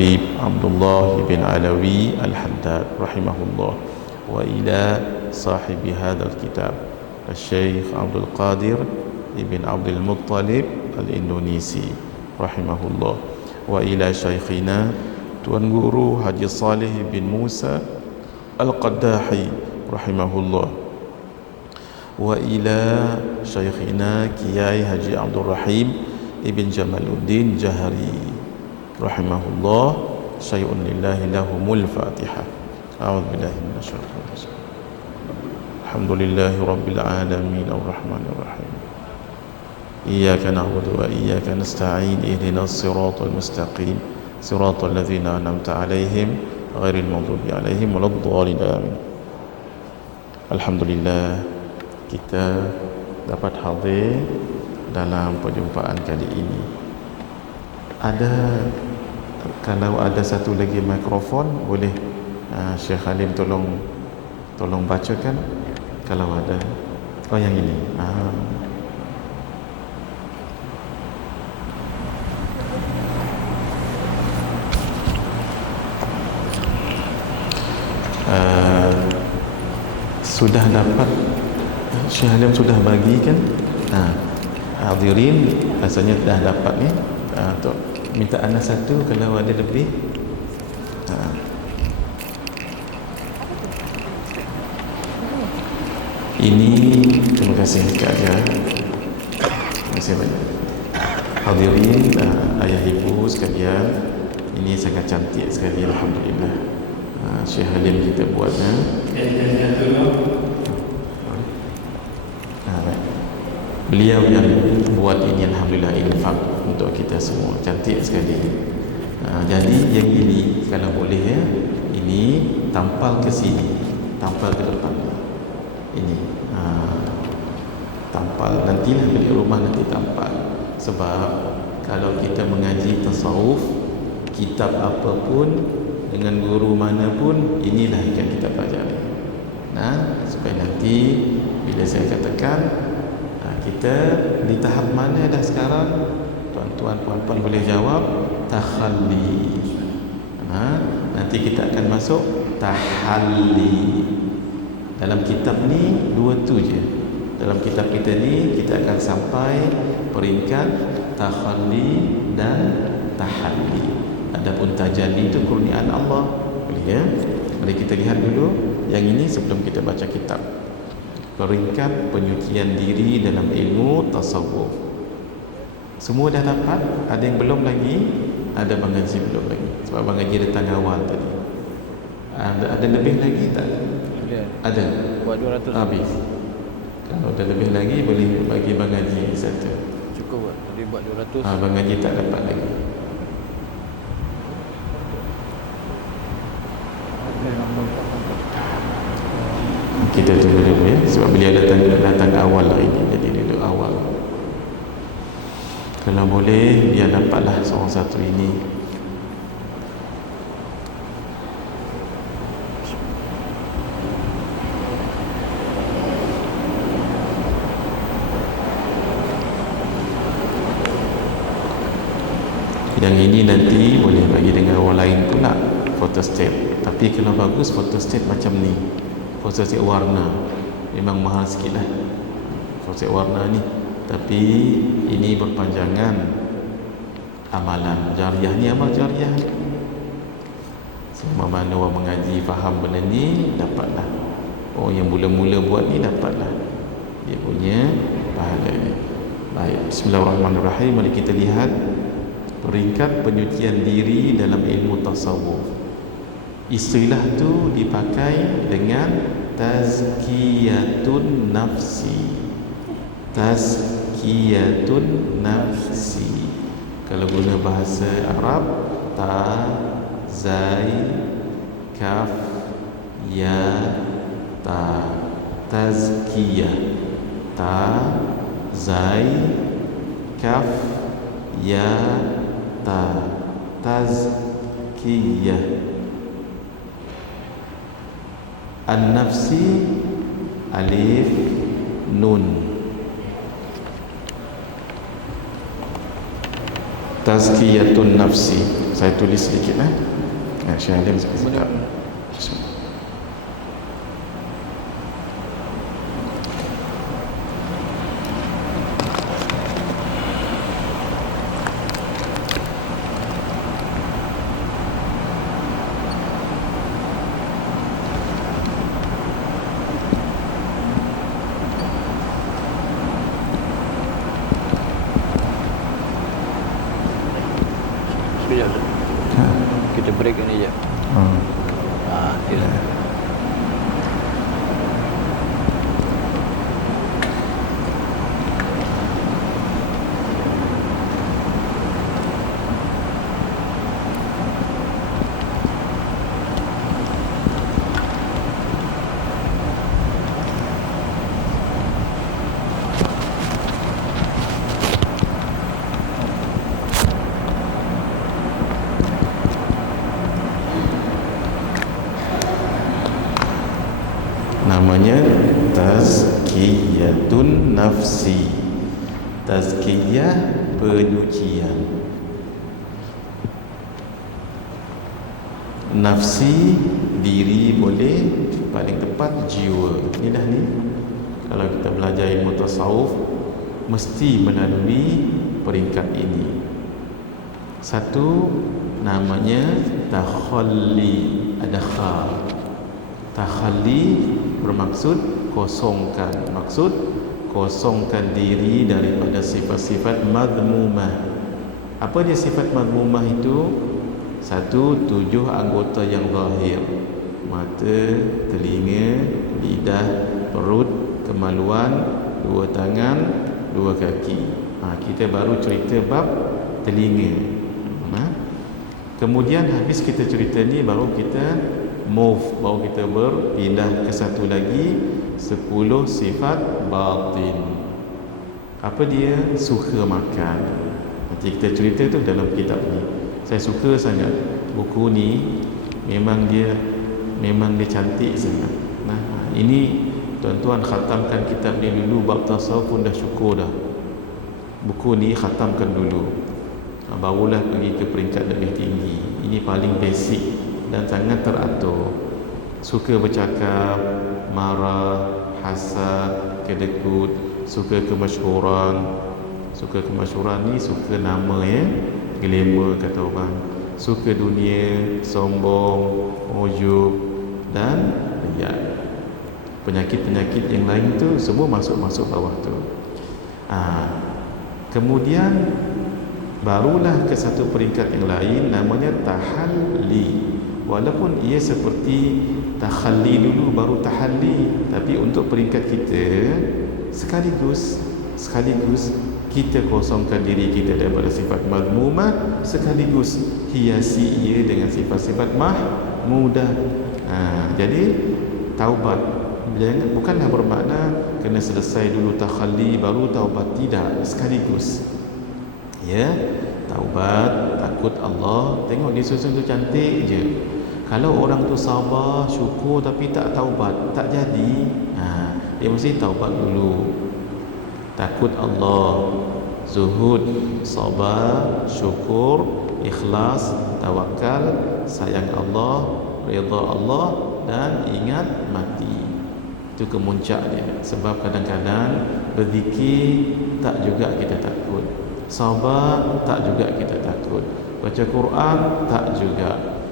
Habib Abdullah bin Alawi Al-Haddad rahimahullah, wa ila sahibi hadzal kitab Syekh Abdul Qadir ibn Abdul Muttalib Al-Indonesi rahimahullah, wa ila syekhina Tuan Guru Haji Saleh bin Musa Al-Qaddahi rahimahullah, wa ila syekhina Kiai Haji Abdul Rahim ibn Jamaluddin Jahari rahimahullah. Syai'un lillahi lahumul Fatihah. A'udzu billahi minasyaitonir rajim. Alhamdulillahi rabbil alamin arrahmanir rahim. Iyyaka na'budu wa iyyaka nasta'in ihdinas siratal mustaqim siratal ladzina an'amta 'alaihim ghairil maghdubi 'alaihim waladdallin. Amin. Alhamdulillah, kita dapat hadir dalam perjumpaan kali ini. Kalau ada satu lagi mikrofon, boleh Syekh Halim tolong bacakan kalau ada. Oh, yang ini. Sudah dapat, Syekh Halim sudah bagikan. Hadirin rasanya dah dapat ni. Untuk minta anak satu kalau ada lebih. Ini terima kasih Kak. Terima kasih banyak. Hadirin, ayah ibu sekalian, ini sangat cantik sekali, alhamdulillah. Syekh Halim kita buatnya. Beliau yang buat ini, alhamdulillah, infak untuk kita semua. Cantik sekali. Jadi yang ini kalau boleh ya, ini tampal ke sini, tampal ke depan. Ini tampal, nantilah balik rumah nanti tampal. Sebab kalau kita mengaji tasawuf, kitab apapun dengan guru mana pun, inilah yang kita pelajari. Supaya nanti bila saya katakan kita di tahap mana dah sekarang, tuan-tuan puan-puan boleh jawab takhalli. Nanti kita akan masuk tahalli. Dalam kitab ni dua tu je. Dalam kitab kita ni kita akan sampai peringkat takhalli dan tahalli. Adapun tajalli itu kurniaan Allah. Boleh ya? Mari kita lihat dulu yang ini sebelum kita baca kitab. Peringkat penyucian diri dalam ilmu tasawuf. Semua dah dapat? Ada yang belum lagi? Ada Bang Haji belum lagi. Sebab Bang Haji datang awal tadi. Ada lebih lagi tak? Ada. Buat 200 habis. Kalau ada lebih lagi boleh bagi Bang Haji satu. Cukup buat. Tadi buat 200. Bang Haji tak dapat lagi. Kita tunggu dulu ya, sebab beliau datang awal hari ini, jadi duduk awal. Kalau boleh biar dapatlah seorang satu ini. Yang ini nanti boleh bagi dengan orang lain pula, photostat. Tapi kalau bagus photostat macam ni, photostat warna. Memang mahal sikit lah photostat warna ni, tapi ini berpanjangan amalan jariah ni, amal jariah. Semua mana orang mengaji faham benda ni, dapatlah. Yang mula-mula buat ni dapatlah dia punya pahala ni. Baik, bismillahirrahmanirrahim. Mari kita lihat peringkat penyucian diri dalam ilmu tasawuf. Istilah tu dipakai dengan tazkiyatun nafsi. Tazkiyatun nafsi. Kalau guna bahasa Arab, ta, zai, kaf, ya, ta. Tazkiyah. Ta, zai, kaf, ya, ta. Tazkiyah. An-nafsi, alif, nun. Tazkiyatun nafsi. Saya tulis sedikit Syekh Alim sedikit. Sekejap. Kita break ni je. Ya. Namanya tazkiyatun nafsi. Tazkiyah, penyucian. Nafsi, diri boleh, paling tepat jiwa. Inilah ni, kalau kita belajar ilmu tasawuf, mesti melalui peringkat ini. Satu, namanya takhalli. Ada kha. Takhalli bermaksud kosongkan. Maksud kosongkan diri daripada sifat-sifat madmumah. Apa dia sifat madmumah itu? Satu, 7 anggota yang zahir: mata, telinga, lidah, perut, kemaluan, 2 tangan, 2 kaki. Kita baru cerita bab telinga. Kemudian habis kita cerita ni, baru kita baru kita berpindah ke satu lagi, 10 sifat batin. Apa dia? Suka makan. Nanti kita cerita tu dalam kitab ni. Saya suka sangat buku ni, memang dia cantik sangat. Ini tuan-tuan khatamkan kitab ni dulu, bab tasawuf pun dah syukur dah. Buku ni khatamkan dulu, barulah pergi ke peringkat lebih tinggi. Ini paling basic dan sangat teratur. Suka bercakap, marah, hasad, kedekut, suka kemasyhuran. Suka kemasyhuran ni suka nama, glamour kata orang. Suka dunia, sombong, ujub dan riya. Penyakit-penyakit yang lain tu semua masuk bawah tu. Kemudian barulah ke satu peringkat yang lain, namanya tahalli. Walaupun ia seperti takhalli dulu baru tahalli, tapi untuk peringkat kita sekaligus kita kosongkan diri kita daripada sifat madmumah, sekaligus hiasi ia dengan sifat-sifat mahmudah. Jadi taubat bukanlah bermakna kena selesai dulu takhalli baru taubat, tidak, sekaligus. Taubat, takut Allah. Tengok dia susun tu cantik je. Kalau orang tu sabar, syukur tapi tak taubat, tak jadi. Dia mesti taubat dulu. Takut Allah, zuhud, sabar, syukur, ikhlas, tawakal, sayang Allah, redha Allah, dan ingat mati. Itu kemuncak dia. Sebab kadang-kadang berzikir tak juga kita takut, sabar tak juga kita takut, baca Quran tak juga,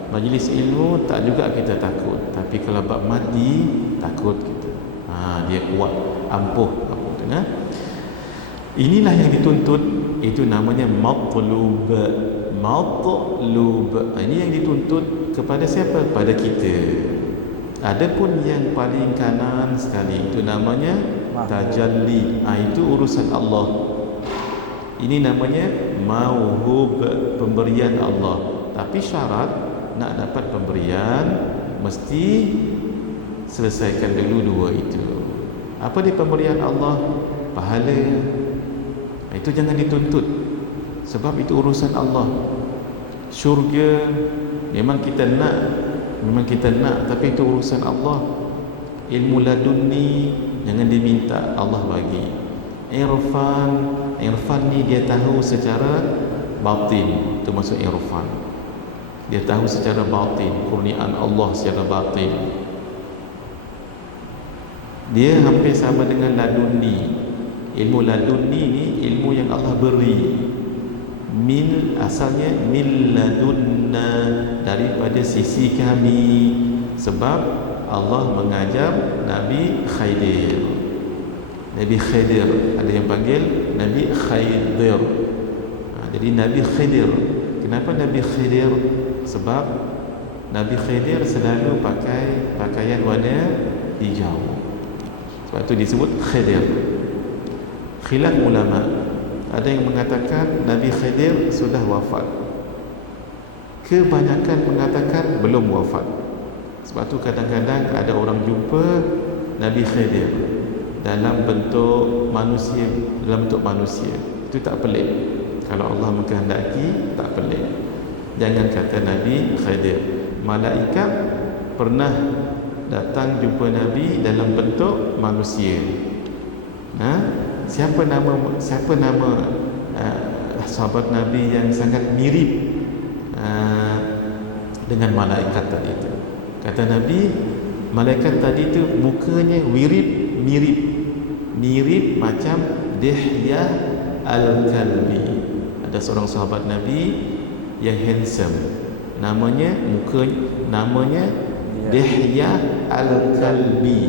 majlis ilmu tak juga kita takut. Tapi kalau bab mati, takut kita. Dia kuat, ampuh tu. Inilah yang dituntut. Itu namanya matlub. Ini yang dituntut kepada siapa? Pada kita. Adapun yang paling kanan sekali, itu namanya tajalli. Itu urusan Allah. Ini namanya mauhub, pemberian Allah. Tapi syarat nak dapat pemberian mesti selesaikan dulu 2 itu. Apa dia pemberian Allah? Pahala. Itu jangan dituntut, sebab itu urusan Allah. Syurga memang kita nak, tapi itu urusan Allah. Ilmu ladunni jangan diminta, Allah bagi. Irfan ni dia tahu secara batin, itu maksud irfan. Dia tahu secara batin kurniaan Allah secara batin. Dia hampir sama dengan laduni. Ilmu laduni ni ilmu yang Allah beri. Asalnya min ladunna, daripada sisi kami. Sebab Allah mengajar Nabi Khidir. Nabi Khidir, ada yang panggil Nabi Khidir. Jadi Nabi Khidir. Kenapa Nabi Khidir? Sebab Nabi Khidir selalu pakai pakaian warna hijau. Sebab itu disebut Khidir. Khilaf ulama, ada yang mengatakan Nabi Khidir sudah wafat. Kebanyakan mengatakan belum wafat. Sebab itu kadang-kadang ada orang jumpa Nabi Khidir dalam bentuk manusia, Itu tak pelik. Kalau Allah mengkehendaki, tak pelik. Jangan kata Nabi Khidir. Malaikat pernah datang jumpa Nabi dalam bentuk manusia. Siapa nama sahabat Nabi yang sangat mirip dengan malaikat tadi itu? Kata Nabi, malaikat tadi itu mukanya mirip macam Dihyah Al-Kalbi. Ada seorang sahabat Nabi yang handsome, namanya Dihyah Al-Kalbi.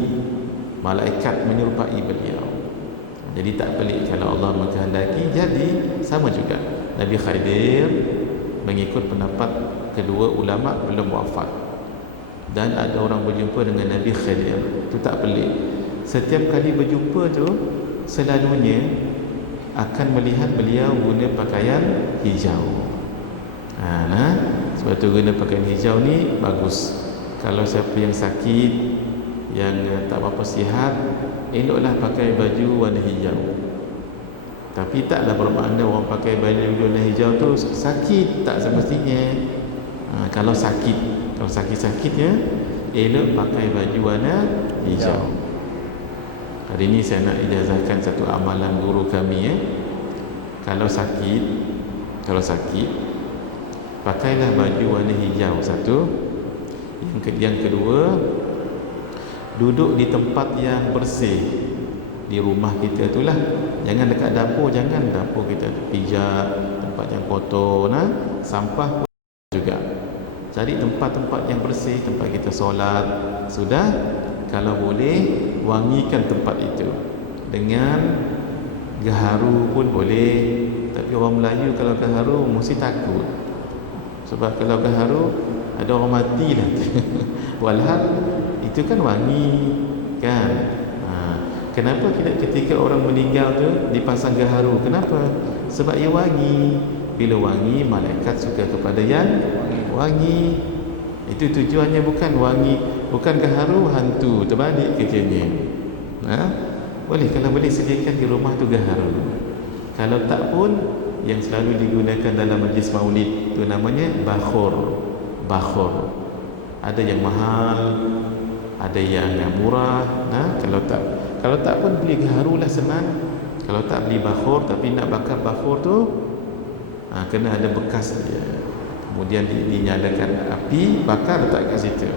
Malaikat menyerupai beliau. Jadi tak pelik kalau Allah mengkehendaki. Jadi sama juga Nabi Khidir mengikut pendapat kedua ulama belum wafat. Dan ada orang berjumpa dengan Nabi Khidir. Itu tak pelik. Setiap kali berjumpa tu selalunya akan melihat beliau guna pakaian hijau. Sebab tu guna pakaian hijau ni bagus. Kalau siapa yang sakit, yang tak apa-apa sihat, eloklah pakai baju warna hijau. Tapi taklah bermakna orang pakai baju warna hijau tu sakit, tak semestinya. Kalau sakit-sakitnya, elok pakai baju warna hijau. Hari ini saya nak ijazahkan satu amalan guru kami. Kalau sakit, pakailah baju warna hijau satu. Yang kedua, duduk di tempat yang bersih di rumah kita itulah. Jangan dekat dapur, dapur kita pijak, tempat yang kotor, sampah pun juga. Cari tempat-tempat yang bersih, tempat kita solat. Sudah, kalau boleh wangikan tempat itu dengan gaharu pun boleh. Tapi orang Melayu kalau gaharu mesti takut. Sebab kalau gaharu ada orang mati lah. Walhal itu kan wangi kan. Kenapa ketika orang meninggal tu dipasang gaharu? Kenapa? Sebab ia wangi. Bila wangi, malaikat suka kepada yang wangi. Itu tujuannya, bukan wangi, bukan gaharu hantu, terbalik kerjanya. Boleh, kalau boleh sediakan di rumah tu gaharu. Kalau tak pun, yang selalu digunakan dalam majlis maulid tu namanya bakhur. Ada yang mahal, ada yang murah. Kalau tak pun beli gaharu lah, senang. Kalau tak beli bakhur, tapi nak bakar bakhur tu kena ada bekas dia. Kemudian dinyalakan api, bakar letak kat situ.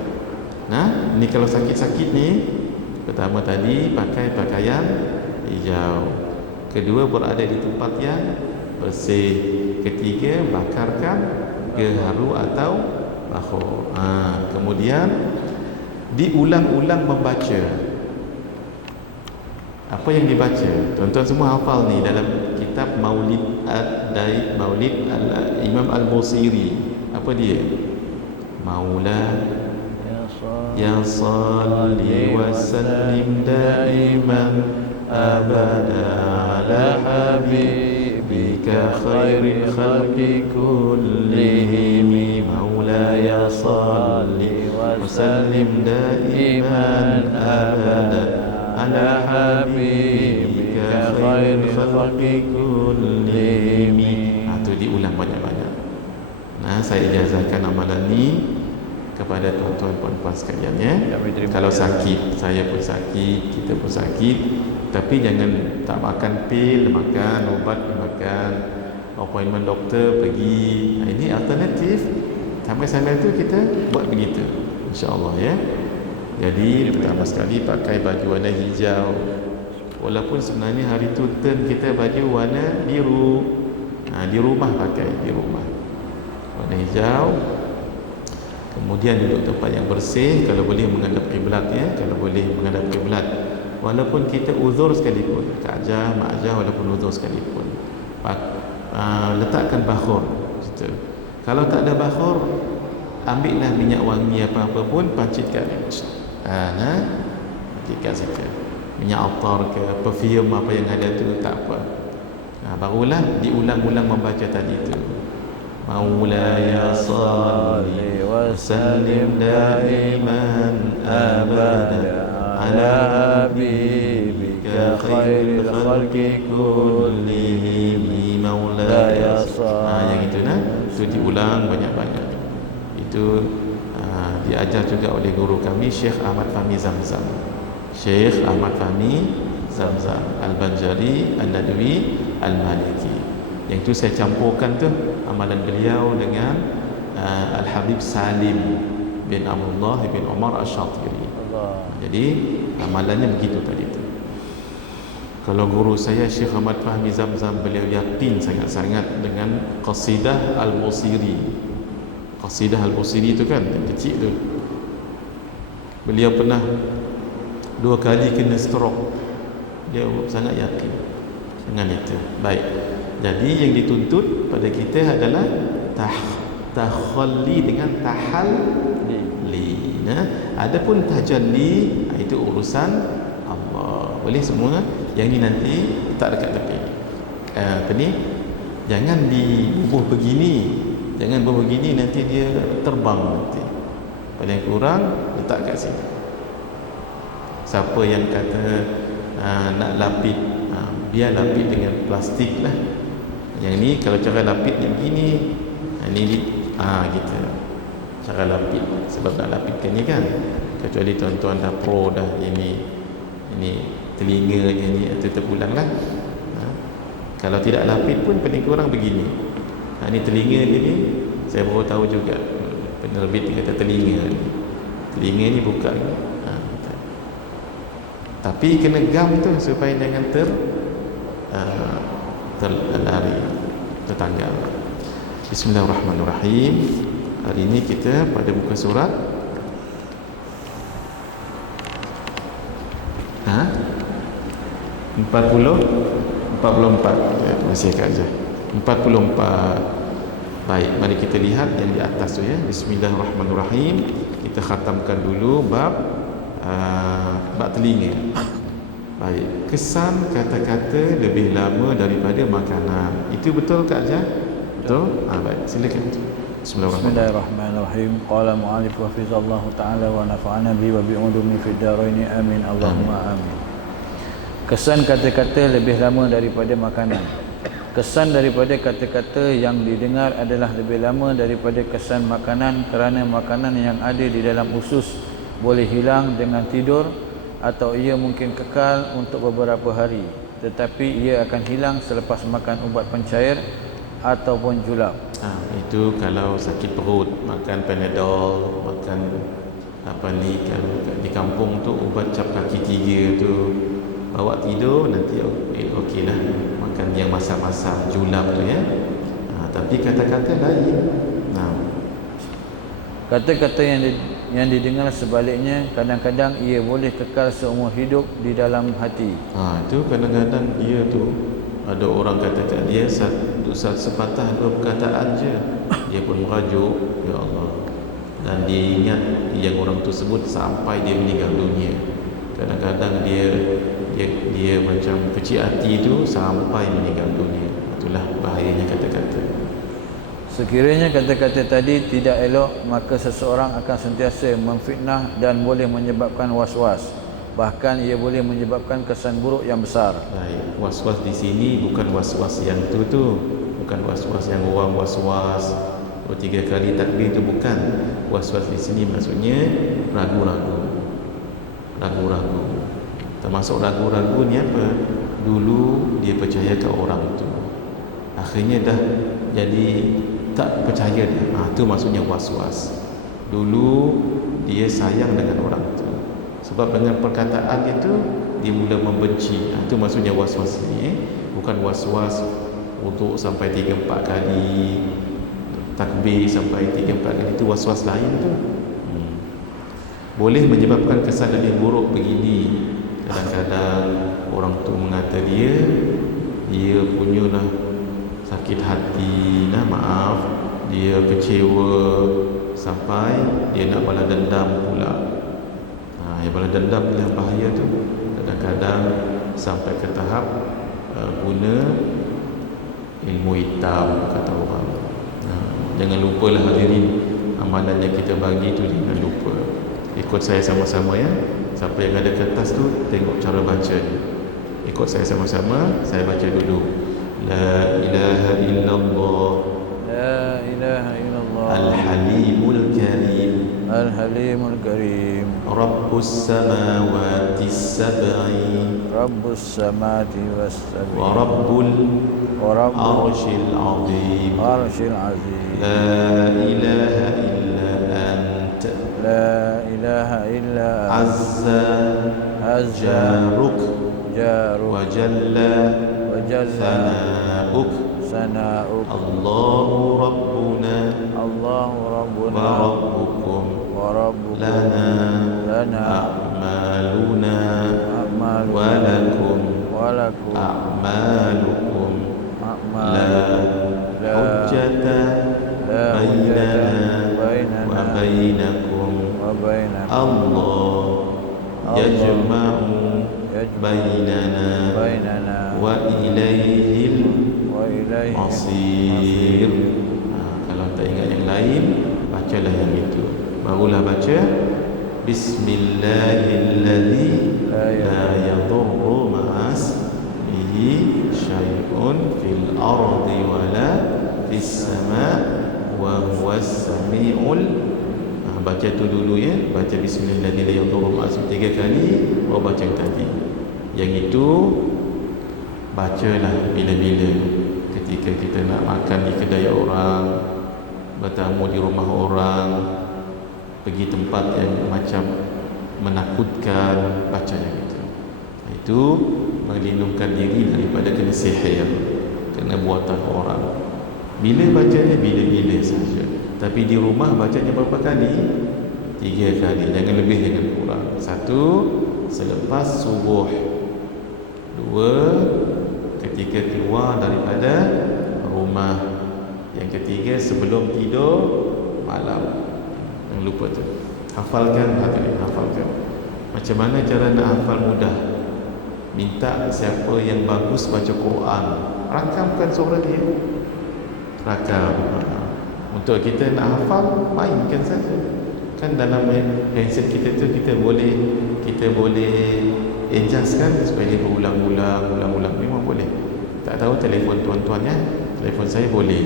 Ni kalau sakit-sakit ni, pertama tadi pakai pakaian hijau. Kedua, berada di tempat yang bersih. Ketiga, bakarkan gaharu atau bakhur. Kemudian diulang-ulang membaca. Apa yang dibaca? Tuan-tuan semua hafal ni dalam kitab Maulid Imam Al-Busiri. Apa dia? Maula ya salli wa sallim daiman abada ala habibika khairil khalqi kullihim. Maula ya salli wa sallim daiman abada ala habibika khairil khalqi kullihim. Itu diulang banyak-banyak. Saya ijazahkan amalan ni kepada tuan-tuan puan-puan sekalian ya. Kalau sakit, saya pun sakit, kita pun sakit, tapi jangan tak makan pil, makan ubat, makan. appointment doktor pergi. Ini alternatif. Sambil-sambil tu kita buat begitu, insya-Allah ya. Jadi pertama sekali pakai baju warna hijau. Walaupun sebenarnya hari tu turn kita baju warna biru. Di rumah pakai, di rumah warna hijau. Kemudian duduk tempat yang bersih, kalau boleh menghadap kiblat ya, kalau boleh menghadap kiblat. Walaupun kita uzur sekalipun, Ka'jah, Ma'jah, walaupun uzur sekalipun. Letakkan bakhur gitu. Kalau tak ada bakhur, ambillah minyak wangi apa-apa pun, pancitkan. Pancitkan saja. Minyak attar ke, perfume apa yang ada tu tak apa. Barulah diulang-ulang membaca tadi tu. Maulaya salli wa sallim daiman abada ala habibika khairil khalqi kullihim. Maulaya salli. Yang itu itu diulang banyak-banyak. Itu diajar juga oleh guru kami Syekh Ahmad Fahmi Zamzam. Syekh Ahmad Fahmi Zamzam Al-Banjari Al-Nadwi Al-Maliki. Yang itu saya campurkan tu amalan beliau dengan Al-Habib Salim bin Abdullah bin Umar Asy-Syatiri. Jadi amalannya begitu tadi tu. Kalau guru saya Syekh Ahmad Fahmi Zamzam, beliau yakin sangat-sangat dengan Qasidah Al-Busiri. Qasidah Al-Busiri itu kan yang kecil tu. Beliau pernah 2 kali kena stroke. Dia sangat yakin dengan itu. Baik. Jadi yang dituntut pada kita adalah takhalli dengan tahalli. Adapun tajalli itu urusan Allah. Boleh semua. Yang ni nanti tak dekat tepi. Tadi jangan dibubuh begini. Jangan bubuh begini, nanti dia terbang nanti. Paling kurang letak kat sini. Siapa yang kata nak lapid, biar lapid dengan plastik lah. Yang ni kalau cara lapid ni begini, ni gitu cara lapid. Sebab nak lapidkan ni kan, kecuali tuan-tuan dah pro dah, ini telinganya ni tetap ulang lah. Kalau tidak lapid pun paling kurang begini. Ni telinga ni saya baru tahu juga, penerbit dia kata telinga ni buka ni. Tapi kena gam tu supaya jangan terlari, tertanggal. Bismillahirrahmanirrahim. Hari ini kita pada muka surat 44 ya, masih aja 44. Baik, mari kita lihat yang di atas tu ya. Bismillahirrahmanirrahim. Kita khatamkan dulu bab telinga. Baik, kesan kata-kata lebih lama daripada makanan. Itu betul Kak Jah? Betul? Baik, silakan. Bismillahirrahmanirrahim. Qala mu'alif wa fizallahu ta'ala wa nafa'ana bi wa bi'udumi fid daraini amin. Allahumma amin. Kesan kata-kata lebih lama daripada makanan. Kesan daripada kata-kata yang didengar adalah lebih lama daripada kesan makanan, kerana makanan yang ada di dalam usus boleh hilang dengan tidur, atau ia mungkin kekal untuk beberapa hari, tetapi ia akan hilang selepas makan ubat pencair ataupun julap. Itu kalau sakit perut, makan Panadol, makan kalau di kampung tu ubat cap kaki 3 tu bawa tidur, nanti okey lah. Makan yang masak-masak julap tu ya. Tapi kata-kata lain. Kata-kata yang didengar sebaliknya, kadang-kadang ia boleh kekal seumur hidup di dalam hati. Itu kadang-kadang dia tu ada orang katakan dia sepatah 2 perkataan je dia pun merajuk, ya Allah, dan dia ingat yang orang tu sebut sampai dia meninggal dunia. Kadang-kadang dia macam kecil hati tu sampai meninggal dunia. Itulah bahayanya kata-kata. Sekiranya kata-kata tadi tidak elok, maka seseorang akan sentiasa memfitnah dan boleh menyebabkan was-was. Bahkan ia boleh menyebabkan kesan buruk yang besar. Baik, was-was di sini bukan was-was yang tu, bukan was-was yang orang was-was 3 kali takbir, itu bukan. Was-was di sini maksudnya ragu-ragu. Termasuk ragu-ragu ni apa? Dulu dia percaya ke orang tu. Akhirnya dah jadi tak percaya dia. Itu maksudnya was-was. Dulu dia sayang dengan orang tu, sebab dengan perkataan itu dia mula membenci. Itu maksudnya was-was ni, bukan was-was untuk sampai 3-4 kali takbir, sampai 3-4 kali. Itu was-was lain tu. Boleh menyebabkan kesan lebih buruk begini. Kadang-kadang orang tu mengata dia punyalah sakit hati, maaf, dia kecewa sampai dia nak balas dendam pula. Yang balas dendam ni yang bahaya tu. Kadang-kadang sampai ke tahap guna ilmu hitam, kata orang. Jangan lupalah hadirin, amalan yang kita bagi tu jangan lupa. Ikut saya sama-sama ya. Siapa yang ada kertas tu, tengok cara baca. Ikut saya sama-sama. Saya baca dulu. La ilaha illallah, La ilaha illallah, Al-Halimul Karim, Al-Halimul Karim, Rabbus samawati sab'i, Rabbus samati was-sab'i, wa Rabbul wa Rabbul Arshil Azim. Arshil Azim. La ilaha illa ant, La ilaha illa Azza Jaruk, Jaruk, wa Jalla wa Jalla Thana'uk, Sana'uk, Allahu Rabbuna Allahu wa Rabbuna Rabbukum, wa Rabbukum, lana lana a'maluna a'maluna wa lakum wa lakum a'malukum, la la hujjata la bainana bainana wa bainakum, wa bainakum, Allah yajma'u bainana bainana wa ilaihil wa ilaihi masir. Kalau tak ingat yang lain, bacalah yang itu. Barulah baca Bismillahilladzi la yadurru ma'asmihi syai'un fil ardi wala fis sama' wa huwas sami'ul. Baca tu dulu ya. Baca Bismillahilladzi la yadurru ma'asmihi 3 kali. Baca yang tadi. Yang itu bacalah bila-bila. Ketika kita nak makan di kedai orang, bertamu di rumah orang, pergi tempat yang macam menakutkan, baca yang itu. Itu melindungkan diri daripada kena sihir, kena buatan orang. Bila bacanya, bila-bila saja. Tapi di rumah bacanya berapa kali? 3 kali. Jangan lebih, jangan kurang. 1 selepas subuh, 2 ketika keluar daripada rumah, yang ketiga sebelum tidur malam. Jangan lupa tu. Hafalkan, hadirin, hafalkan. Macam mana cara nak hafal mudah? Minta siapa yang bagus baca Quran, rakamkan suara dia, rakam. Untuk kita nak hafal, mainkan saja. Kan dalam handset kita tu kita boleh adjust kan supaya dia berulang-ulang, memang boleh. Tak tahu telefon tuan-tuan ya, telefon saya boleh.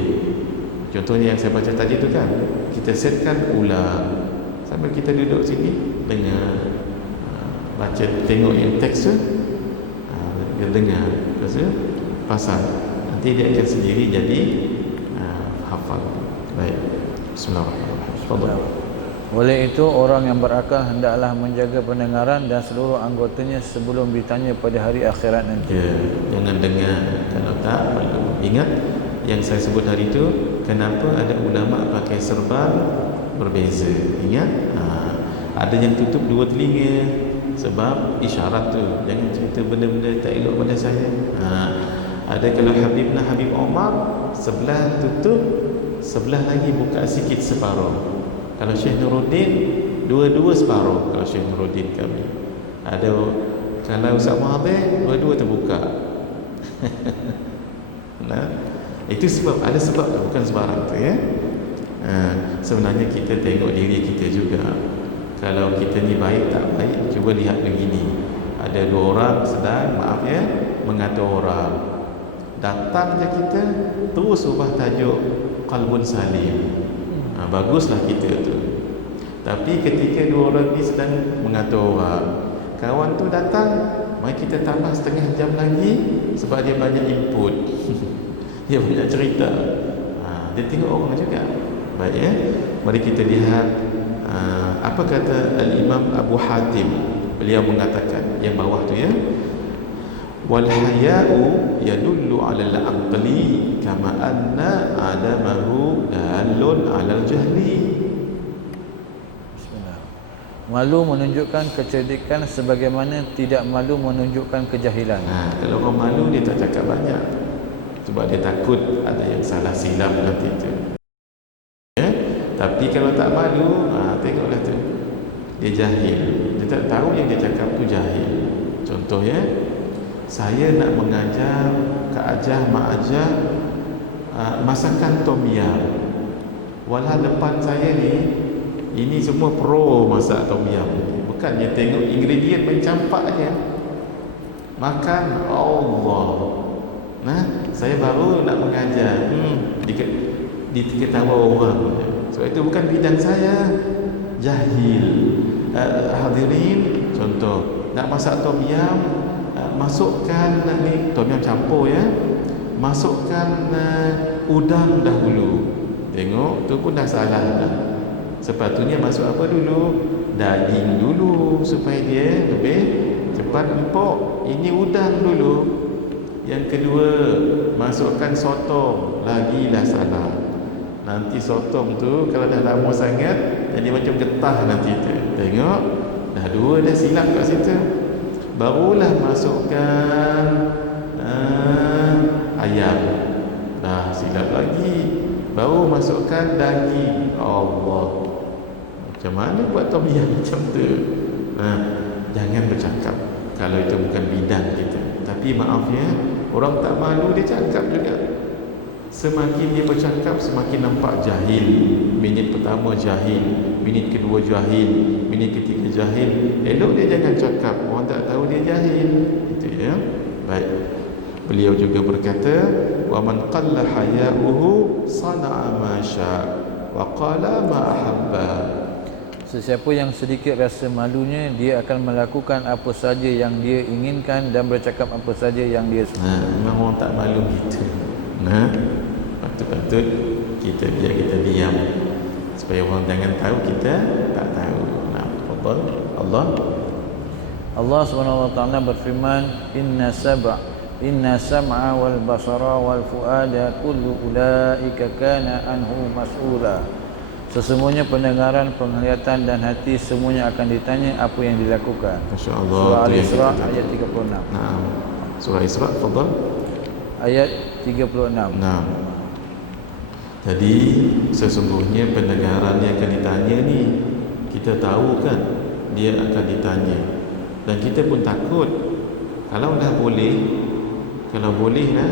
Contohnya yang saya baca tadi tu kan, kita setkan ulang sambil kita duduk sini dengar, baca, tengok yang teks tu, dia dengar, lepas tu pasang, nanti dia akan sendiri jadi hafal. Baik, Bismillahirrahmanirrahim. Tafadhal. Oleh itu, orang yang berakal hendaklah menjaga pendengaran dan seluruh anggotanya sebelum ditanya pada hari akhirat nanti. Ya, jangan dengar kalau tak perlu. Ingat yang saya sebut hari itu, kenapa ada ulama pakai serban berbeza. Ingat, ada yang tutup 2 telinga sebab isyarat tu, jangan cerita benda-benda tak elok pada saya. Ada kalau Habib Omar, sebelah tutup, sebelah lagi buka sikit separuh. Kalau Syekh Nuruddin, 2-2 separuh. Kalau Syekh Nuruddin kami ada, kalau Ustaz Mahathir, 2-2 terbuka. Nah, itu sebab, ada sebab tu, bukan sebarang tu ya. Sebenarnya kita tengok diri kita juga. Kalau kita ni baik tak baik, cuba lihat begini. Ada 2 orang sedang, maaf ya, mengata orang. Datang je kita, terus ubah tajuk Qalbun Salim. Baguslah kita tu. Tapi ketika 2 orang ni sedang mengata orang, kawan tu datang, mari kita tambah setengah jam lagi sebab dia banyak input. Dia banyak cerita. Dia tengok orang juga. Baik ya. Mari kita lihat apa kata Al-Imam Abu Hatim. Beliau mengatakan yang bawah tu ya. Wal haya'u yadullu 'ala al-aqli kama anna adamahu dalun 'ala al-jahli. Malu menunjukkan kecerdikan sebagaimana tidak malu menunjukkan kejahilan. Kalau orang malu dia tak cakap banyak. Sebab dia takut ada yang salah silap nanti tu. Ya? Tapi kalau tak malu, tengoklah tu. Dia jahil. Dia tak tahu yang dia cakap tu jahil. Contoh ya, saya nak mengajar Kak Ajah, Mak Ajah masakan tom yam. Walau depan saya ni, ini semua pro masak tom yam. Bukannya tengok ingredient main campak je. Makan Allah. Saya baru nak mengajar. Diketawa orang. Sebab itu bukan bidang saya. Jahil. Hadirin, contoh, nak masak tom yam, masukkan ni tom yam campur ya. Masukkan udang dahulu. Tengok, tu pun dah salah dah. Sepatutnya masuk apa dulu? Daging dulu supaya dia lebih cepat empuk. Ini udang dulu. Yang kedua, masukkan sotong. Lagilah salah. Nanti sotong tu kalau dah lama sangat jadi macam getah nanti tu. Tengok, dah dua dah silap kat situ. Barulah masukkan ayam. Dah silap lagi. Baru masukkan daging. Allah. Macam mana buat tom yam macam tu? Jangan bercakap kalau itu bukan bidang kita. Tapi maaf ya, orang tak malu dia cakap juga. Semakin dia bercakap, semakin nampak jahil. Minit pertama jahil, minit kedua jahil, minit ketiga jahil. Elok dia jangan cakap, orang tak tahu dia jahil. Itu ya. Baik. Beliau juga berkata, wa man qalla haya'uhu sana'a ma syaa wa qala ma ahabba. Sesiapa yang sedikit rasa malunya, dia akan melakukan apa saja yang dia inginkan dan bercakap apa saja yang dia suka. Memang orang tak malu gitu. Patut-patut kita diam supaya orang jangan tahu kita tak tahu. Allah SWT berfirman, Inna sam'a wal basara wal fuada kullu ulaika kana anhu mas'ula. Sesungguhnya pendengaran, penglihatan dan hati semuanya akan ditanya apa yang dilakukan. Masya-Allah. Surah Al-Isra ayat 36. Surah Isra, fadhal. Ayat 36. Jadi sesungguhnya pendengaran yang akan ditanya ni, kita tahu kan dia akan ditanya. Dan kita pun takut. Kalau boleh lah,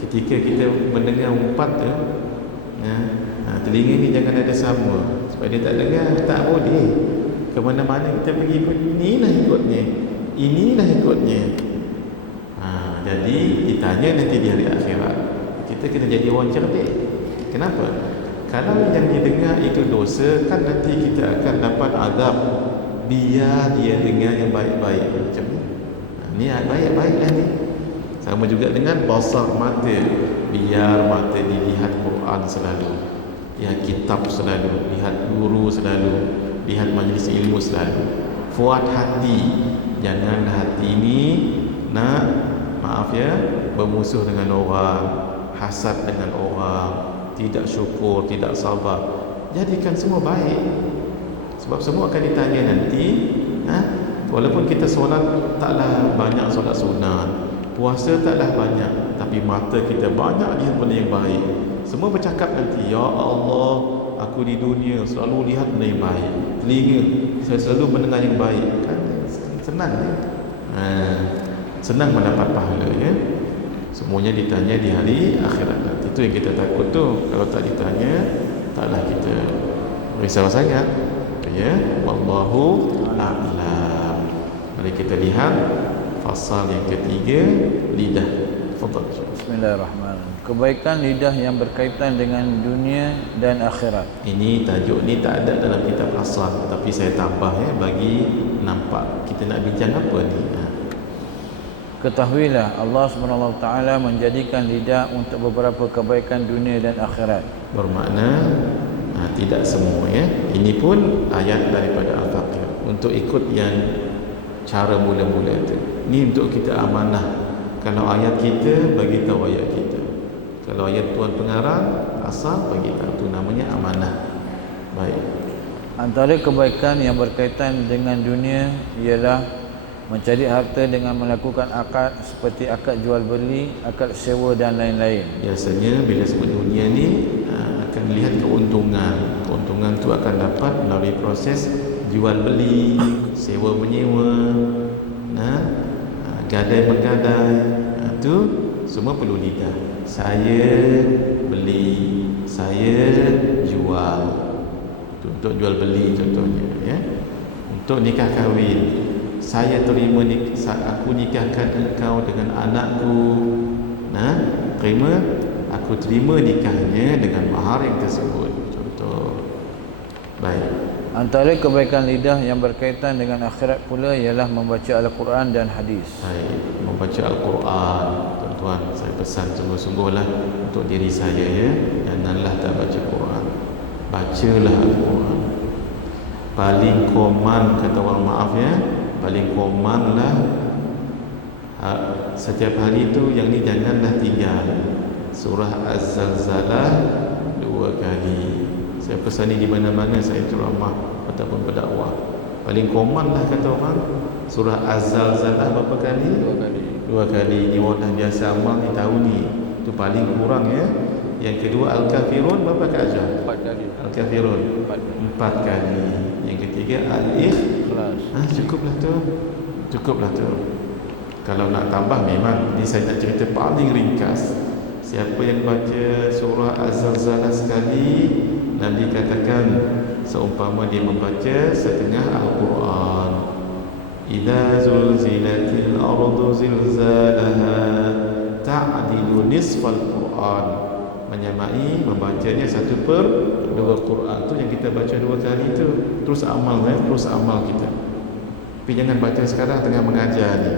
ketika kita mendengar umpat tu, telinga ni jangan ada sama, supaya dia tak dengar. Tak boleh. Ke mana-mana kita pergi pun inilah ikutnya. Jadi ditanya nanti di hari akhirat. Kita kena jadi orang cerdik. Kenapa? Kalau yang didengar itu dosa, kan nanti kita akan dapat azab. Biar dia dengar yang baik-baik macam ni. Ni baik-baiklah ni. Sama juga dengan basar mata. Biar mata dilihat Quran selalu, lihat kitab selalu, lihat guru selalu, lihat majlis ilmu selalu. Fuad hati, jangan hati ini nak, maaf ya, bermusuh dengan orang, hasad dengan orang, tidak syukur, tidak sabar. Jadikan semua baik. Sebab semua akan ditanya nanti. Walaupun kita solat taklah banyak, solat sunat, puasa taklah banyak, tapi mata kita banyak lihat benda yang baik. Semua bercakap nanti, ya Allah, aku di dunia selalu lihat benda yang baik. Telinga, saya selalu mendengar yang baik. Kan senang ya? Senang mendapat pahala ya. Semuanya ditanya di hari akhirat nanti. Itu yang kita takut tu. Kalau tak ditanya, taklah kita risau sangat. Ya, wallahu a'lam. Mari kita lihat fasal yang ketiga, lidah. Fadhal. Bismillahirrahmanirrahim. Kebaikan lidah yang berkaitan dengan dunia dan akhirat. Ini tajuk ni tak ada dalam kitab asal, tapi saya tambah ya bagi nampak kita nak bincang apa ni. Ketahuilah Allah SWT menjadikan lidah untuk beberapa kebaikan dunia dan akhirat. Bermakna tidak semua ya. Ini pun ayat daripada Al-Faqir untuk ikut yang cara mula-mula itu. Ini untuk kita amanah. Kalau ayat kita, bagi tahu ayat kita. Kalau ayat Tuan Pengarang, asal bagi tahu. Itu namanya amanah. Baik. Antara kebaikan yang berkaitan dengan dunia ialah mencari harta dengan melakukan akad seperti akad jual beli, akad sewa dan lain-lain. Biasanya bila sebut dunia ni akan lihat keuntungan. Keuntungan tu akan dapat melalui proses jual beli, sewa menyewa, gadai menggadai. Itu semua perlu lidah. Saya beli, saya jual. Itu untuk jual beli contohnya ya. Untuk nikah kahwin, saya terima aku nikahkan engkau dengan anakku. Terima, aku terima nikahnya dengan mahar yang tersebut. Contoh. Baik. Antara kebaikan lidah yang berkaitan dengan akhirat pula ialah membaca Al-Quran dan hadis. Baik, membaca Al-Quran. Tuan-tuan, saya pesan sungguh-sungguhlah untuk diri saya ya. Janganlah tak baca Quran. Bacalah Al-Quran. Paling koman, kata orang maaf ya, paling koman lah setiap hari tu yang ni janganlah tinggal surah Az-Zalzalah 2 kali. Saya pesan ni di mana-mana saya ceramah ataupun berdakwah. Paling koman lah kata orang surah Az-Zalzalah berapa kali? 2 kali. Ni orang dah biasa amal ni tahu ni. Tu paling kurang ya. Yang kedua Al-Kafirun berapa kali? 4 kali. Al-Kafirun 4 kali. Yang ketiga Al-Ikhlas. Cukuplah tu. Cukuplah tu. Kalau nak tambah memang ni saya nak cerita paling ringkas. Siapa yang baca surah Az-Zalzalah sekali, Nabi katakan seumpama dia membaca setengah Al-Quran. Idza zulzilatil ardu zilzalaha ta'dilu nisfal Quran. Menyamai membacanya 1/2 Quran. Tu yang kita baca 2 kali tu. Terus amal terus amal kita. Tapi jangan baca sekarang tengah mengajar ni.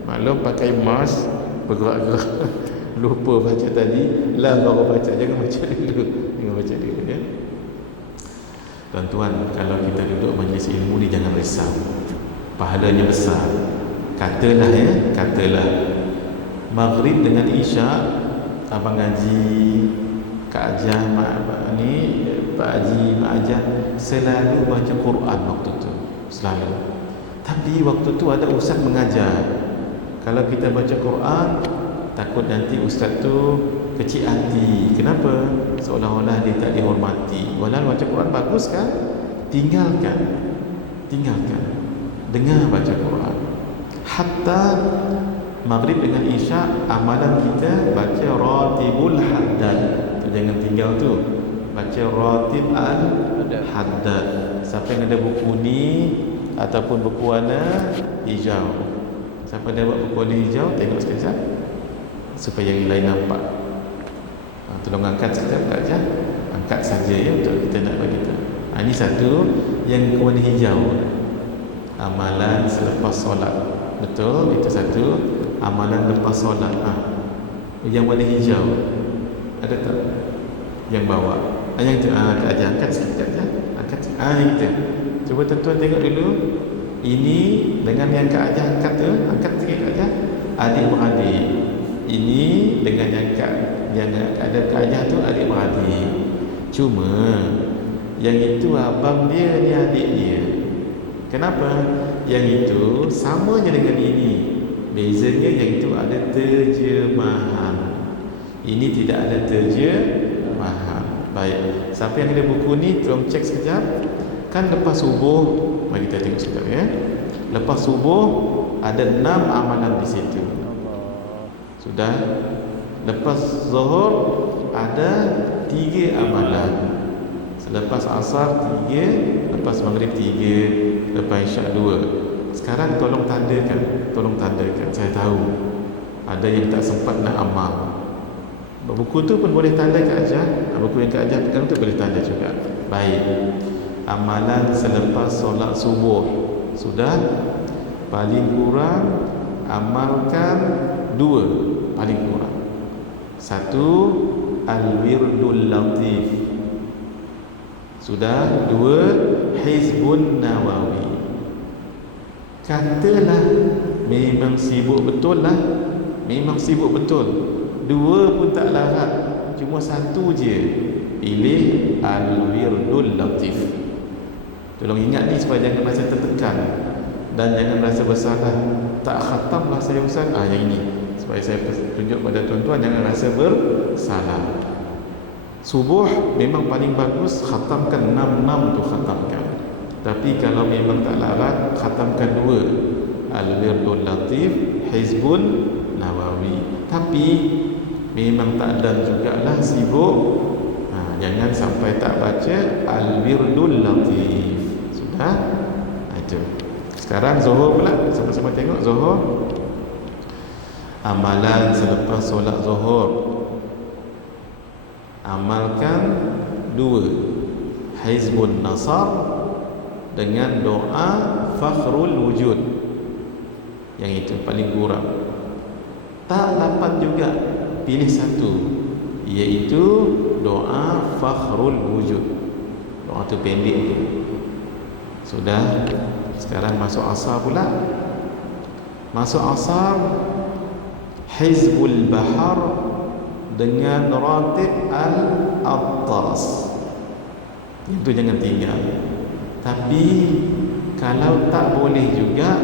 Maklum pakai mask, bergerak-gerak. Lupa baca tadi, lah baru baca. Jangan baca dulu. Jangan baca dulu ya. Tuan-tuan, kalau kita duduk majlis ilmu ni jangan risau. Pahalanya besar. Katalah ya, katalah Maghrib dengan Isya abang ngaji, Kak Ajah, ni Pak Haji, Mak Ajah selalu baca Quran waktu tu. Selalu. Tapi waktu tu ada ustaz mengajar. Kalau kita baca Quran, takut nanti ustaz tu kecil hati. Kenapa? Seolah-olah dia tak dihormati. Walau baca Quran bagus kan? Tinggalkan. Dengar baca Quran. Hatta Maghrib dengan Isya amalan kita baca Ratibul Haddad. Tu jangan tinggal tu. Baca Ratib Al-Haddad. Siapa yang ada buku ni ataupun buku warna hijau. Siapa ada buat buku warna hijau, tengok sekejap supaya yang lain nampak. Tolong angkat sekejap Kak Ajah. Angkat saja ya untuk kita nak bagi tahu. Ini satu yang warna hijau. Amalan selepas solat. Betul, itu satu. Amalan lepas solat. Yang warna hijau. Ada tak? Yang bawah. Yang itu Kak Ajah angkat sekejap je. Angkat. Itu. Cuba tuan-tuan tengok dulu. Ini dengan yang Kak Ajah angkat tu, angkat sikit Kak Ajah. Adik-beradik. Ini dengan yang ada Kak Ajah tu adik-beradik. Cuma yang itu abang dia, ni adik dia. Kenapa? Yang itu sama je dengan ini. Bezanya yang itu ada terjemahan. Ini tidak ada terjemahan. Baik. Siapa yang ada buku ni tolong cek sekejap. Kan lepas subuh, mari kita tengok sekejap ya. Lepas subuh ada 6 amalan di situ. Sudah. Lepas zuhur ada 3 amalan. Selepas asar 3, lepas maghrib 3, lepas isyak 2. Sekarang tolong tandakan. Saya tahu ada yang tak sempat nak amal. Buku tu pun boleh tanda Kak Ajah. Buku yang Kak Ajah pegang tu boleh tanda juga. Baik. Amalan selepas solat subuh sudah paling kurang amalkan 2 paling kurang. 1 al-wirdul latif. Sudah. 2 hizbun nawawi. Katalah memang sibuk betul lah, memang sibuk betul, 2 pun tak larat, cuma 1 je, pilih al-wirdul latif. Tolong ingat ni supaya jangan rasa tertekan dan jangan rasa bersalah. Tak khatam lah saya Ustaz, yang ini supaya saya tunjuk pada tuan-tuan, jangan rasa bersalah. Subuh memang paling bagus khatamkan 6 tu khatamkan. Tapi kalau memang tak larat, khatamkan 2 al-wirdul latif, hizbun nawawi. Tapi memang tak dan jugalah sibuk, jangan sampai tak baca al-wirdul latif. Sudah? Itu. Sekarang Zuhur pula, sama-sama tengok Zuhur. Amalan selepas solat Zuhur. Amalkan 2 hizbun nasar dengan doa fakhrul wujud. Yang itu paling kurang. Tak dapat juga, pilih 1, iaitu doa fakhrul wujud. Doa tu pendek tu. Sudah. Sekarang masuk asar pula. Masuk asar, hizbul bahar dengan ratib al-attas. Itu jangan tinggal. Tapi kalau tak boleh juga,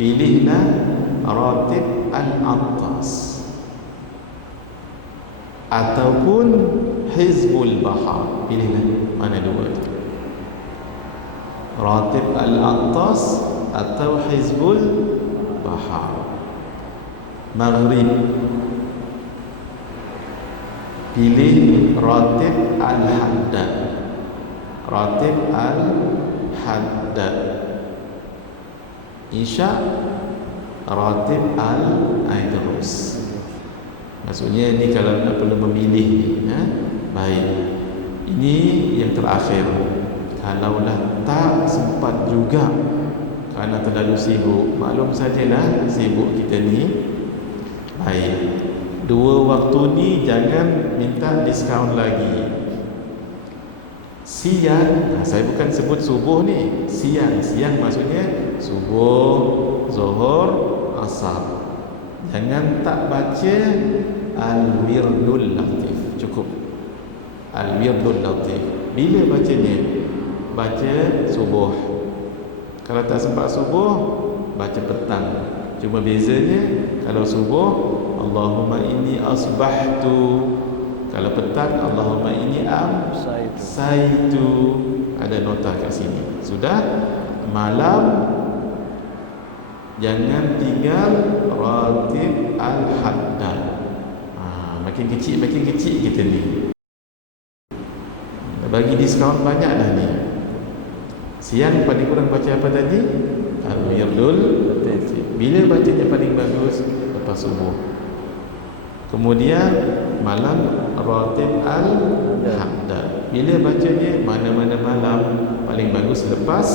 pilihlah ratib al-attas ataupun hizbul bahar. Pilihlah mana 2 tu, ratib al-attas atau hizbul bahar. Maghrib, pilih ratib al-haddad, ratib al-haddad. Isya, ratib al-aidrus. Maksudnya ni kalau nak perlu memilih ni, baik. Ini yang terakhir. Kalaulah tak sempat juga kerana terlalu sibuk, maklum sajalah sibuk kita ni. Baik, 2 waktu ni jangan minta diskaun lagi. Siang, saya bukan sebut subuh ni, siang. Siang maksudnya subuh, zuhur, asar. Jangan tak baca al-wirdul latif. Cukup al-wirdul latif. Bila bacanya? Baca subuh. Kalau tak sempat subuh, baca petang. Cuma bezanya, kalau subuh Allahumma inni asbahtu, kalau petang Allahumma inni amsaytu. Ada nota kat sini. Sudah. Malam jangan tinggal ratib al-haddad. Makin kecil kita ni. Bagi diskaun banyak dah ni. Siang paling kurang baca apa tadi? Al-wirdul latif. Bila bacanya paling bagus? Lepas subuh. Kemudian malam ratib al-haddad. Bila bacanya? Mana-mana malam paling bagus lepas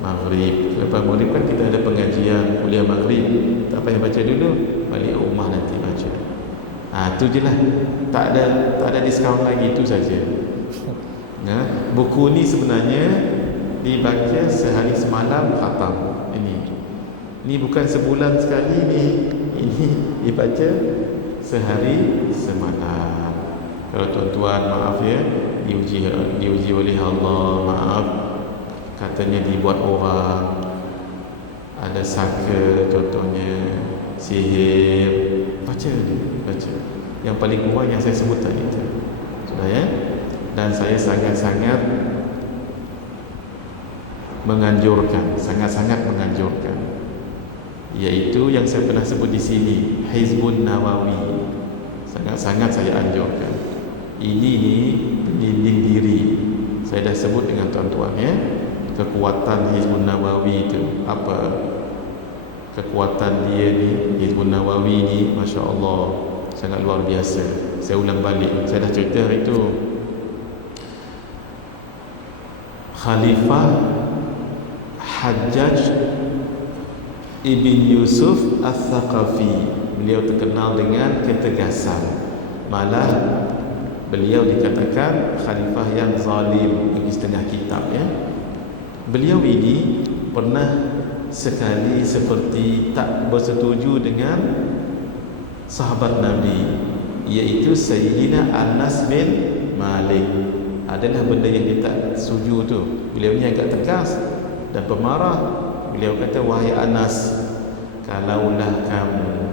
maghrib. Lepas maghrib kan kita ada pengajian kuliah maghrib. Tak payah baca dulu, balik rumah nanti baca. Tu je lah. Tak ada diskaun lagi, itu saja. Buku ni sebenarnya dibaca sehari semalam khatam. Ini bukan sebulan sekali ni. Ini dibaca sehari semalam. Kalau tuan-tuan maaf ya, diuji oleh Allah, maaf. Katanya dibuat orang, ada sangka, contohnya sihir. Baca. Yang paling kurang yang saya sebut tadi tu. Sudah ya? Dan saya sangat-sangat menganjurkan, sangat-sangat menganjurkan, iaitu yang saya pernah sebut di sini, hizbun nawawi. Sangat-sangat saya anjurkan. Ini ni pendinding diri. Saya dah sebut dengan tuan-tuan ya, kekuatan hizbun nawawi itu apa? Kekuatan dia ni, hizbun nawawi ni, Masya Allah, sangat luar biasa. Saya ulang balik, saya dah cerita hari itu. Khalifah Hajjaj Ibn Yusuf Al-Thaqafi. Beliau terkenal dengan ketegasan. Malah beliau dikatakan khalifah yang zalim bagi setengah kitab ya. Beliau ini pernah sekali seperti tak bersetuju dengan sahabat Nabi, iaitu Sayyidina Anas bin Malik. Adalah benda yang dia tak setuju tu. Beliau ni agak tegas dan pemarah. Beliau kata, wahai Anas, kalaulah kamu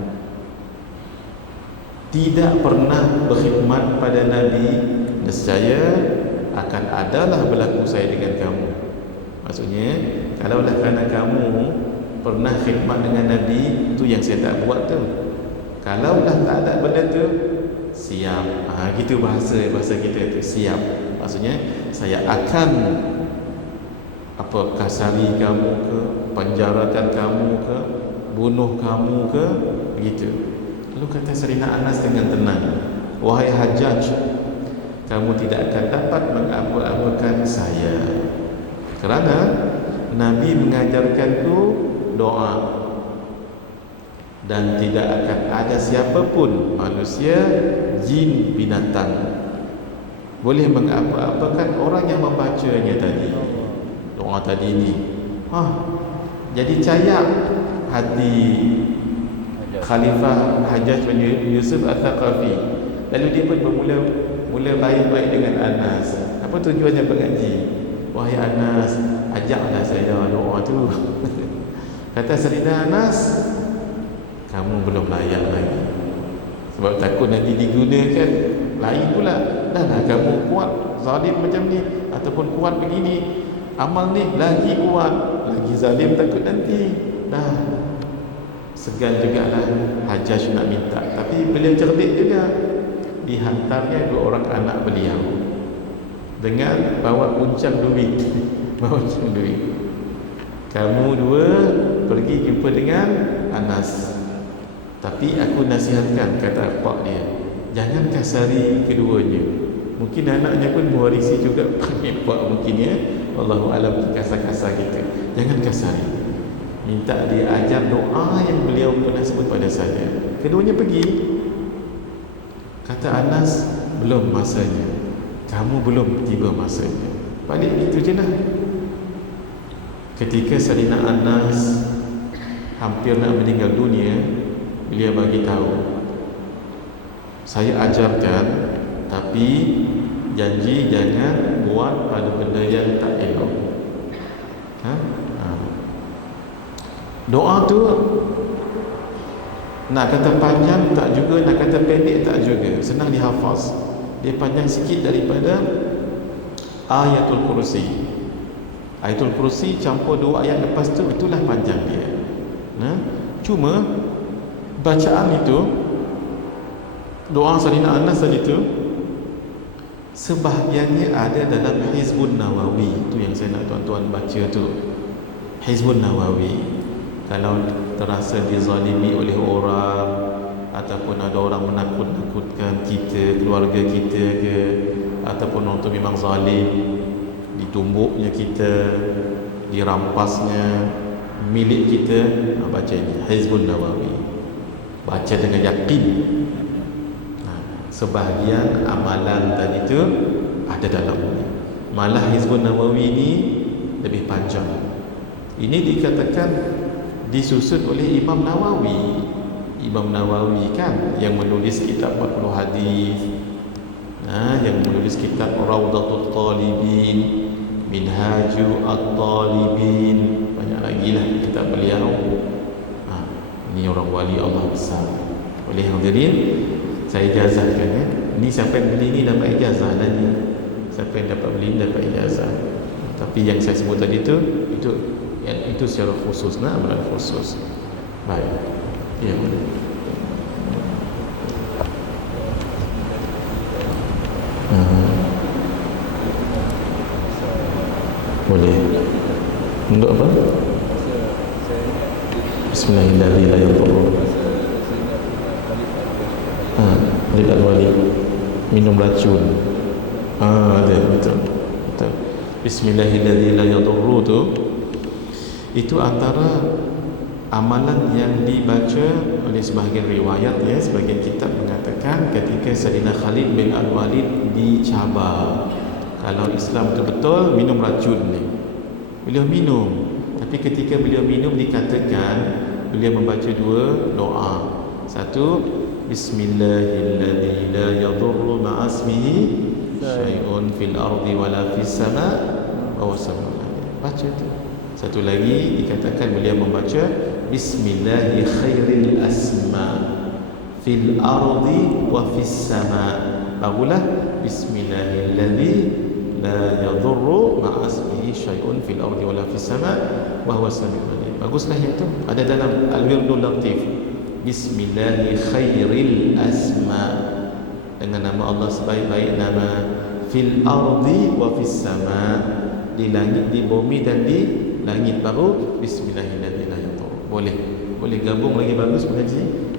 tidak pernah berkhidmat pada Nabi, nescaya akan adalah berlaku saya dengan kamu. Maksudnya, kalaulah kerana kamu pernah khidmat dengan Nabi, tu yang saya tak buat tu. Kalaulah tak ada benda tu, siap. Gitu bahasa kita tu, siap. Maksudnya, saya akan kasari kamu ke, penjarakan kamu ke, bunuh kamu ke, begitu. Lalu kata Sayyidina Anas dengan tenang, wahai Hajjaj, kamu tidak akan dapat mengapa-apakan saya, kerana Nabi mengajarkanku doa, dan tidak akan ada siapapun, manusia, jin, binatang, boleh mengapa-apakan orang yang membacanya tadi. Doa tadi ni jadi cayak hati Khalifah Hajjaj bin Yusuf Al-Thaqafi. Lalu dia pun mula baik-baik dengan Anas. Apa tujuannya mengaji? Wahai Anas, ajaklah saya doa tu. Kata Sayyidina Anas, kamu belum layak lagi, sebab takut nanti digunakan lain pula. Dah lah kamu kuat zalim macam ni, ataupun kuat begini, amal ni lagi kuat, lagi zalim, takut nanti. Dah segan jugalah Hajjaj nak minta. Tapi beliau cerdik juga. Dihantarnya 2 orang anak beliau dengan bawa uncang duit. Kamu 2 pergi jumpa dengan Anas, tapi aku nasihatkan, kata pak dia, jangan kasari keduanya. Mungkin anaknya pun mewarisi juga panggil pak mungkin ya. Wallahu alam, kasar-kasar kita. Jangan kasari. Minta dia ajar doa yang beliau pernah sebut pada saya. Keduanya pergi. Kata Anas, belum masanya, kamu belum tiba masanya. Balik gitu je lah. Ketika Sayyidina Anas hampir nak meninggal dunia, beliau bagi tahu, saya ajarkan, tapi janji jangan buat pada benda yang tak elok. Doa tu nak kata panjang tak juga, nak kata pendek tak juga, senang dihafaz. Dia panjang sikit daripada Ayatul Kursi. Ayatul Kursi campur 2 ayat lepas tu, itulah panjang dia. Cuma bacaan itu, doa Sayyidina Anas tadi tu, sebahagiannya ada dalam Hizbun Nawawi. Itu yang saya nak tuan-tuan baca tu, Hizbun Nawawi. Kalau terasa dizalimi oleh orang, ataupun ada orang menakut-nakutkan kita, keluarga kita ke, ataupun orang tu memang zalim, ditumbuknya kita, dirampasnya milik kita, baca ini Hizbun Nawawi. Baca dengan yakin. Sebahagian amalan tadi itu ada dalamnya. Malah Hizbun Nawawi ini lebih panjang. Ini dikatakan disusun oleh Imam Nawawi. Imam Nawawi kan yang menulis kitab 40 hadis, yang menulis kitab Rawdatul Talibin, Minhaju At-Talibin, banyak lagi lah kitab beliau. Ini orang wali Allah besar. Oleh hadirin, saya ijazahkan ya. Ini siapa yang beli ni dapat ijazah lah ni. Siapa yang dapat beli ni dapat ijazah. Tapi yang saya sebut tadi itu secara khusus, amalan khusus. Baik. Ya. Boleh. Untuk apa? Bismillahirrahmanirrahim. Dekat wali minum racun. Ada betul. Bismillahirrahmanirrahim tu itu antara amalan yang dibaca oleh sebahagian riwayat, ya, sebahagian kitab mengatakan ketika Sayyidina Khalid bin Al-Walid dicabar, kalau Islam betul-betul minum racun ni, beliau minum. Tapi ketika beliau minum dikatakan beliau membaca dua doa. Satu, Bismillahilladzi la yadurru ma'asmihi syai'un fil ardi wala fis sama' wa huwas samiul alim. Baca tu. Satu lagi dikatakan beliau membaca Bismillahi khairil asma fil ardi wa fis sama'. Barulah Bismillahilladzi la yadurru ma'asmihi syai'un fil ardi wala fis sama' wa huwas samiul alim. Baguslah yang tu. Ada dalam Al-Wirdul Latif. Bismillahi khairil asma, dengan nama Allah sebaik-baik nama, fil ardi wa fis sama, di langit, di bumi dan di langit. Baru Bismillahirrahmanirrahim. Boleh gabung lagi, bagus mengaji.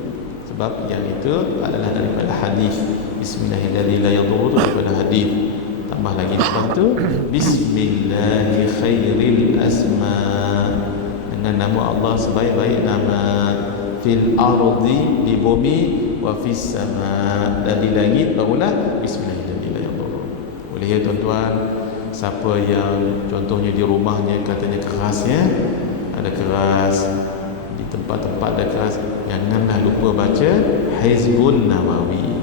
Sebab yang itu adalah daripada hadis. Bismillahirrahmanirrahim daripada hadis. Tambah lagi lepas tu Bismillahi khairil asma, dengan nama Allah sebaik-baik nama, fil ardi, di bumi, wa fis sama, dan di langit. Barulah Bismillahirrahmanirrahim. Boleh ya tuan-tuan. Siapa yang contohnya di rumahnya katanya keras, ya, ada keras, di tempat-tempat ada keras, janganlah lupa baca Hizbun Nawawi.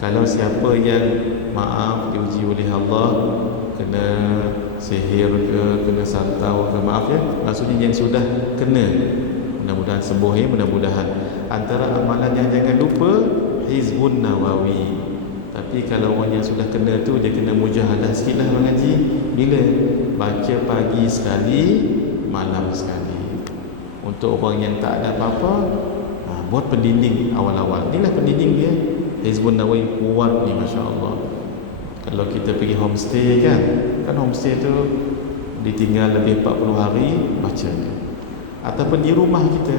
Kalau siapa yang maaf diuji oleh Allah, kena sihir ke, kena santau ke, maaf ya, maksudnya yang sudah kena, mudah-mudahan sembuh, ya, mudah-mudahan. Antara amalan yang jangan lupa Hizbun Nawawi. Tapi kalau orang yang sudah kena tu, dia kena mujahadah sikit lah mengaji. Bila? Baca pagi sekali, malam sekali. Untuk orang yang tak ada apa-apa, buat pendinding awal-awal. Inilah pendinding dia. Hizbun Nawawi kuat ni, Masya Allah. Kalau kita pergi homestay kan homestay tu ditinggal lebih 40 hari, baca. Ataupun di rumah kita,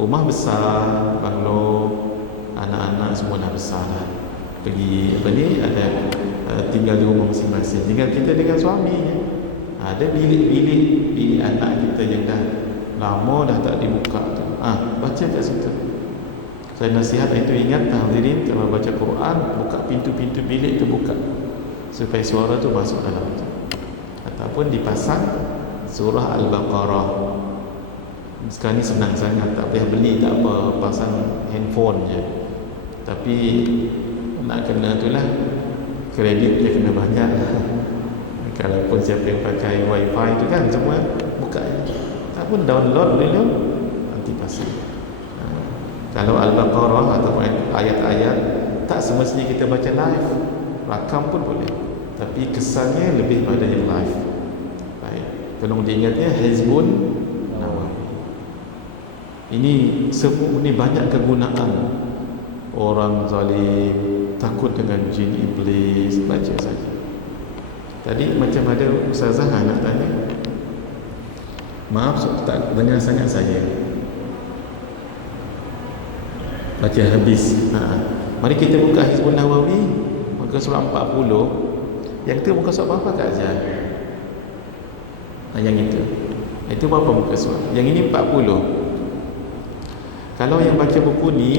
rumah besar, banglo, anak-anak semua dah besar dah, pergi ada tinggal di rumah masing-masing, tinggal kita dengan suami, ada bilik anak kita yang dah lama dah tak dibuka tu, baca kat situ. Saya nasihat itu, ingat hadirin, kalau baca Quran, buka pintu-pintu bilik tu, buka supaya suara tu masuk dalam tu. Ataupun dipasang surah Al-Baqarah. Sekarang ni senang sangat, tak payah beli, tak apa, pasang handphone je. Tapi nak kena tu lah, kredit dia kena banyak. Kalaupun siapa yang pakai wifi tu kan, semua buka je. Tak pun download dulu, nanti pasang. Kalau Al-Baqarah ataupun ayat-ayat, tak semestinya kita baca live, rakam pun boleh, tapi kesannya lebih pada yang live. Baik, tolong diingatnya Hizbun Nawawi. Ini banyak kegunaan. Orang zalim takut dengan jin iblis, baca saja. Tadi macam ada ustazah nak tanya, maaf tak dengar sangat saya, baca habis. Mari kita buka Hizbun Nawawi, muka surah 40. Yang itu muka surah berapa Kak Azhar? Yang itu berapa muka surah? Yang ini 40. Kalau yang baca buku ni,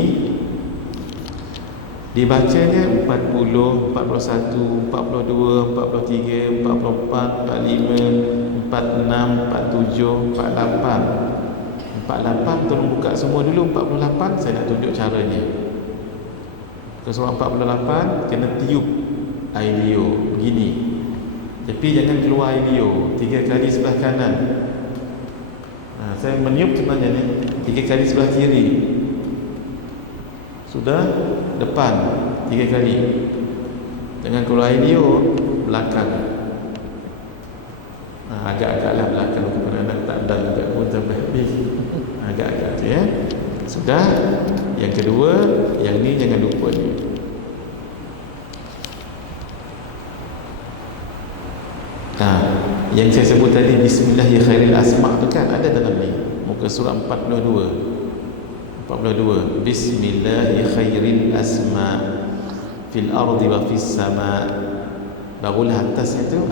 dibacanya 40, 41, 42, 43, 44, 45, 46, 47, 48. 48 tolong buka semua dulu. 48 saya nak tunjuk caranya. Ke surah 48 kena tiup air liur begini, tapi jangan keluar air liur 3 kali sebelah kanan. Saya meniup sebenarnya ni 3 kali sebelah kiri, sudah depan 3 kali. Jangan keluar air liur belakang. Agak-agaklah belakang, kerana nak tak ada juga pun sampai habis. Agak-agak tu, ya. Sudah. Yang kedua, yang ni jangan lupa ni. Yang saya sebut tadi Bismillahi khairil asma' tu kan ada dalam ni, muka surah 42. Bismillahi khairil asma' fil ardi wa fis sama'. Barulah atas itu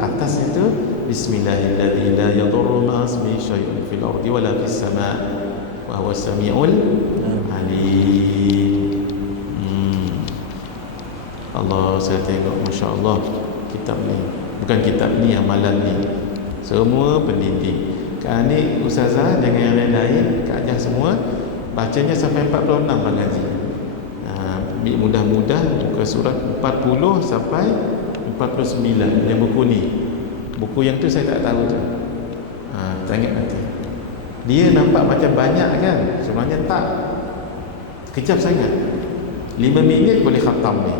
Bismillahirrahmanirrahim la yadurru ma'asmi syai'un fil ardi wala fis sama'. wa huwas samiul alim. Allah, saya tengok masya-Allah kitab ni. Bukan kitab ni, amalan ni. Semua pendidik. Kan ni ustazah dengan yang lain-lain Kak Jah semua bacanya sampai 46 bang Haji. Mudah-mudah buka surat 40 sampai 49 yang buku ni. Buku yang tu saya tak tahu tu. Tengok nanti. Dia nampak macam banyak kan? Sebenarnya tak. Kejap sangat. 5 minit boleh khatam ni.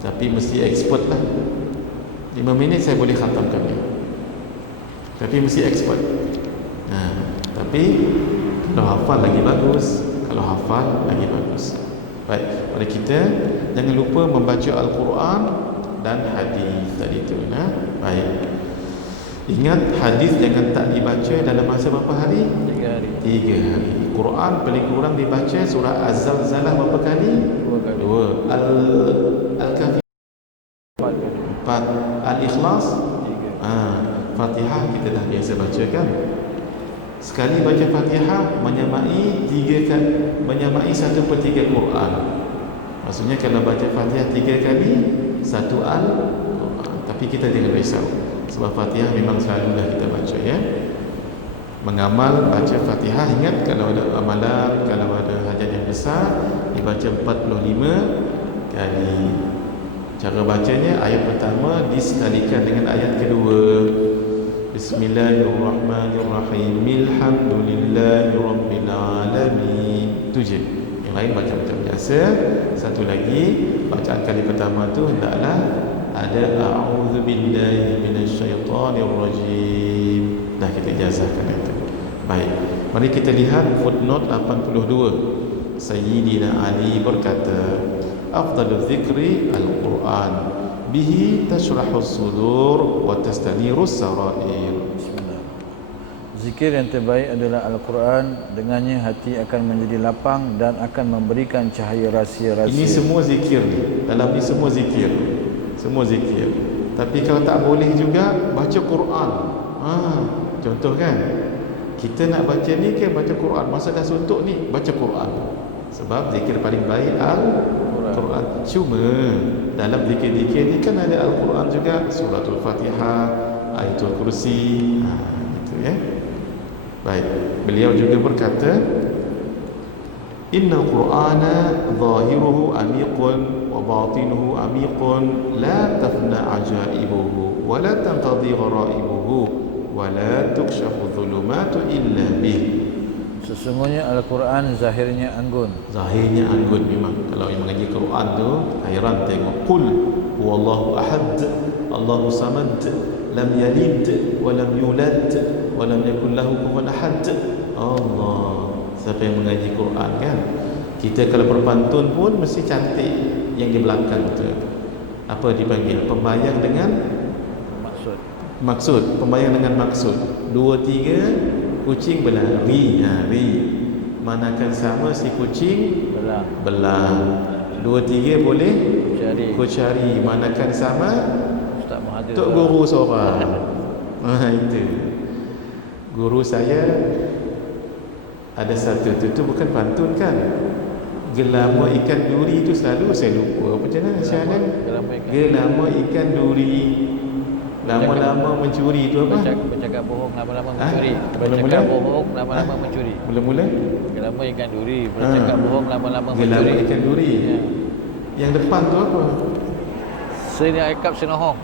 Tapi mesti expert lah. 5 minit saya boleh khatamkan dia. Tapi mesti expert. Tapi kalau hafal lagi bagus. Kalau hafal lagi bagus. Baik, pada kita jangan lupa membaca Al-Quran dan hadis tadi tu. Baik. Ingat hadis jangan tak dibaca dalam masa berapa hari? 3 hari. 3 hari. Quran paling kurang dibaca surah Az-Zalzalah berapa kali? 2 kali. 2. Al-Kahfi 4. Al-Ikhlas 3. Fatihah kita dah biasa baca kan? Sekali baca Fatihah menyamai 1/3 Quran. Maksudnya kalau baca Fatihah 3 kali 1 Al-Quran. Tapi kita jangan risau, sebab Fatihah memang selalulah kita baca ya. Mengamal baca Fatihah, ingat kalau ada amalan, kalau ada hajat yang besar dibaca 45 kali. Cara bacanya ayat pertama disekalikan dengan ayat kedua. Bismillahirrahmanirrahim. Alhamdulillahirabbil alamin. Itu je. Yang lain baca macam biasa. Satu lagi, bacaan kali pertama tu hendaklah ada a'udzubillahi minasyaitonirrajim. Dah kita ijazahkan itu. Baik. Mari kita lihat footnote 82. Sayyidina Ali berkata, afdalul zikri al-Quran. Bihi tashrahus sudur wa tastanirus sarair. Bismillah. Zikir yang terbaik adalah Al-Quran. Dengannya hati akan menjadi lapang dan akan memberikan cahaya rahsia-rahsia. Ini semua zikir ni. Dalam ni semua zikir. Semua zikir. Tapi kalau tak boleh juga baca Quran. Contoh kan, kita nak baca ni kan baca Quran. Masa dah suntuk ni baca Quran. Sebab zikir paling baik Al-Quran. Cuma dalam zikir-zikir ni kan ada Al-Quran juga, suratul Fatihah, ayatul kursi, gitu ya. Baik, beliau juga berkata, innal Qur'ana zahiruhu amiqun wa batinuhu amiqun, la tafna ajaibuhu wa la tanqadhi gharaibuhu wa la tukshafu dhulumatu illa bih. Sesungguhnya Al-Quran zahirnya anggun. Zahirnya anggun memang. Kalau yang mengaji Quran tu hairan tengok. Qul huwallahu ahad, Allahu samad, lam yalid wa lam yulad wa lam yakul lahu kufuwan ahad. Allah. Siapa yang mengaji Quran kan? Kita kalau berpantun pun mesti cantik yang di belakang tu. Apa dipanggil? Pembayang dengan maksud. Pembayang dengan maksud. 2, 3 kucing berlari, ri. Manakan sama si kucing belah. 2, 3 boleh cari. Manakan sama Ustaz Mahathir, Tok Guru seorang. Itu guru saya ada satu tu bukan pantun kan. Gelama ikan duri tu selalu saya lupa apa macam mana sialan. Gelama ikan duri lama-lama mencuri tu apa? Bercakap bohong lama-lama mencuri. Bercakap bohong lama-lama mencuri. Mula-mula gelama ikan duri, bercakap bohong lama-lama mencuri. Gelama ikan duri. Ya. Yang depan tu apa? Siakap senohong.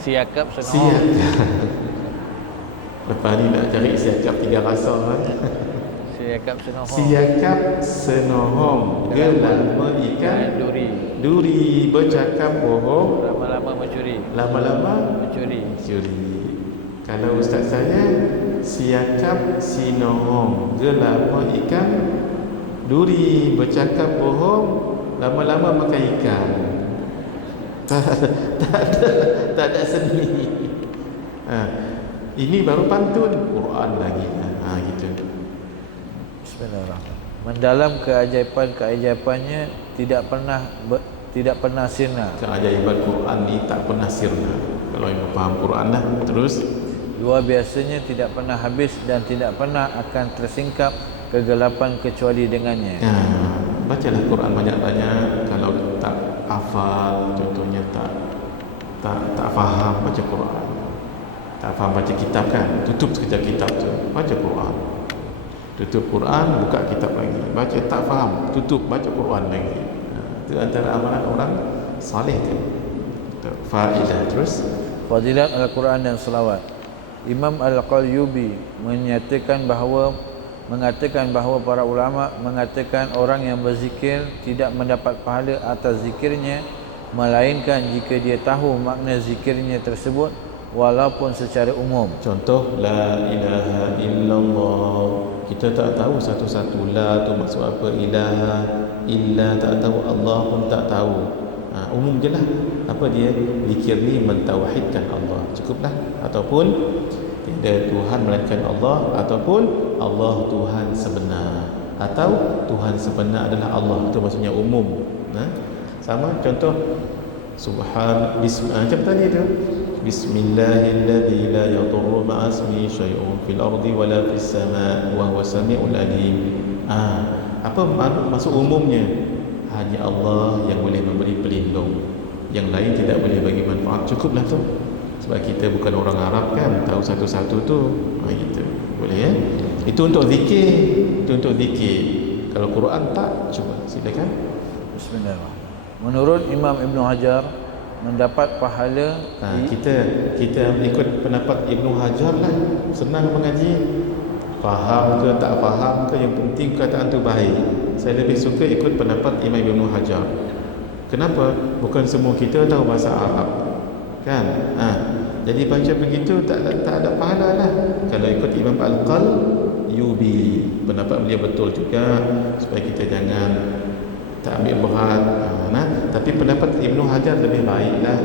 Siakap senohong. Lepas ni nak cari siakap 3 rasa kan? Siakap senohong. Siakap senohong. Gelama ikan duri, bercakap bohong lama-lama mencuri. Kalau ustaz saya, siakap sinohong, gelama ikan duri, bercakap bohong, lama-lama makan ikan. Tak ada seni. Ini baru pantun Quran lagi. Gitu. Bismillahirrahmanirrahim. Mendalam keajaiban-keajaibannya tidak pernah sirna. Keajaiban Quran ni tak pernah sirna. Kalau yang faham Quran dah. Terus luar biasanya tidak pernah habis dan tidak pernah akan tersingkap kegelapan kecuali dengannya. Bacalah Quran banyak-banyak. Kalau tak hafal, contohnya tak faham, baca Quran. Tak faham baca kitab kan, tutup sekejap kitab tu, baca Quran. Tutup Quran, buka kitab lagi, baca. Tak faham, tutup, baca Quran lagi. Itu antara amalan orang saleh tu. Faedah terus. Fadilat Al-Quran dan selawat. Imam Al-Qalyubi mengatakan bahawa para ulama mengatakan orang yang berzikir tidak mendapat pahala atas zikirnya, melainkan jika dia tahu makna zikirnya tersebut walaupun secara umum. Contoh, la ilaha illallah, kita tak tahu satu-satu la tu maksud apa, ilaha illa tak tahu, Allah pun tak tahu. Umum je lah. Apa dia? Zikir ni mentauhidkan Allah, cukuplah. Ataupun tiada Tuhan melainkan Allah, ataupun Allah Tuhan sebenar, atau Tuhan sebenar adalah Allah. Itu maksudnya umum. Sama contoh macam tadi tu, Bismillahilladzi la yadurru ma'asmi syai'un fil ardi wala fis sama' wa huwas sami'ul alim. Apa maksud umumnya? Hanya Allah yang boleh memberi pelindung, yang lain tidak boleh bagi manfaat. Cukuplah tu. Sebab kita bukan orang Arab kan, tahu satu-satu tu. Gitu. Boleh ya? Itu untuk zikir. Itu untuk zikir. Kalau Quran tak, cuba silakan. Bismillahirrahmanirrahim. Menurut Imam Ibn Hajar, mendapat pahala kita ikut pendapat Ibn Hajar lah. Senang mengaji. Faham ke tak faham ke, yang penting perkataan tu baik. Saya lebih suka ikut pendapat Imam Ibn Hajar. Kenapa? Bukan semua kita tahu bahasa Arab kan? Jadi baca begitu tak ada pahala lah. Kalau ikut Imam Al-Qalyubi, pendapat beliau betul juga, supaya kita jangan tak ambil berat. Tapi pendapat Ibn Hajar lebih baik lah.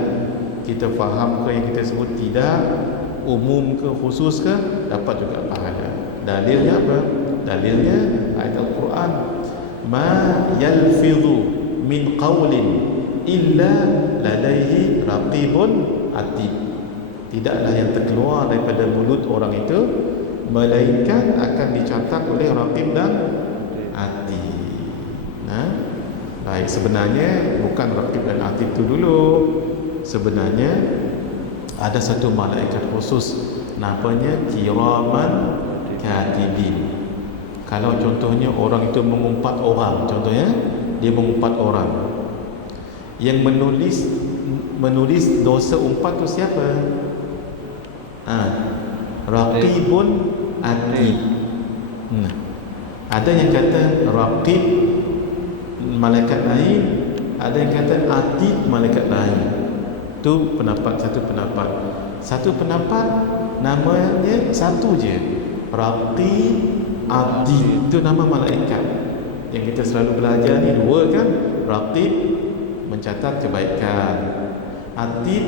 Kita faham ke yang kita sebut tidak, umum ke khusus ke, dapat juga pahala. Dalilnya apa? Dalilnya ayat Al-Quran, ma yalfidhu min qawlin illa ladaihi raqibun atid. Tidaklah yang terkeluar daripada mulut orang itu melainkan akan dicatat oleh raqib dan atid. Baik, sebenarnya bukan raqib dan atid itu dulu. Sebenarnya ada satu malaikat khusus, namanya kiraman katibin. Kalau contohnya orang itu mengumpat orang, contohnya dia mengumpat orang, yang menulis dosa umpat tu siapa? Raqibun atid. Ada yang kata raqib malaikat lain, ada yang kata atid malaikat lain. Itu satu pendapat. Satu pendapat namanya satu je, raqib atid, itu nama malaikat. Yang kita selalu belajar ni dua kan, raqib mencatat kebaikan, atid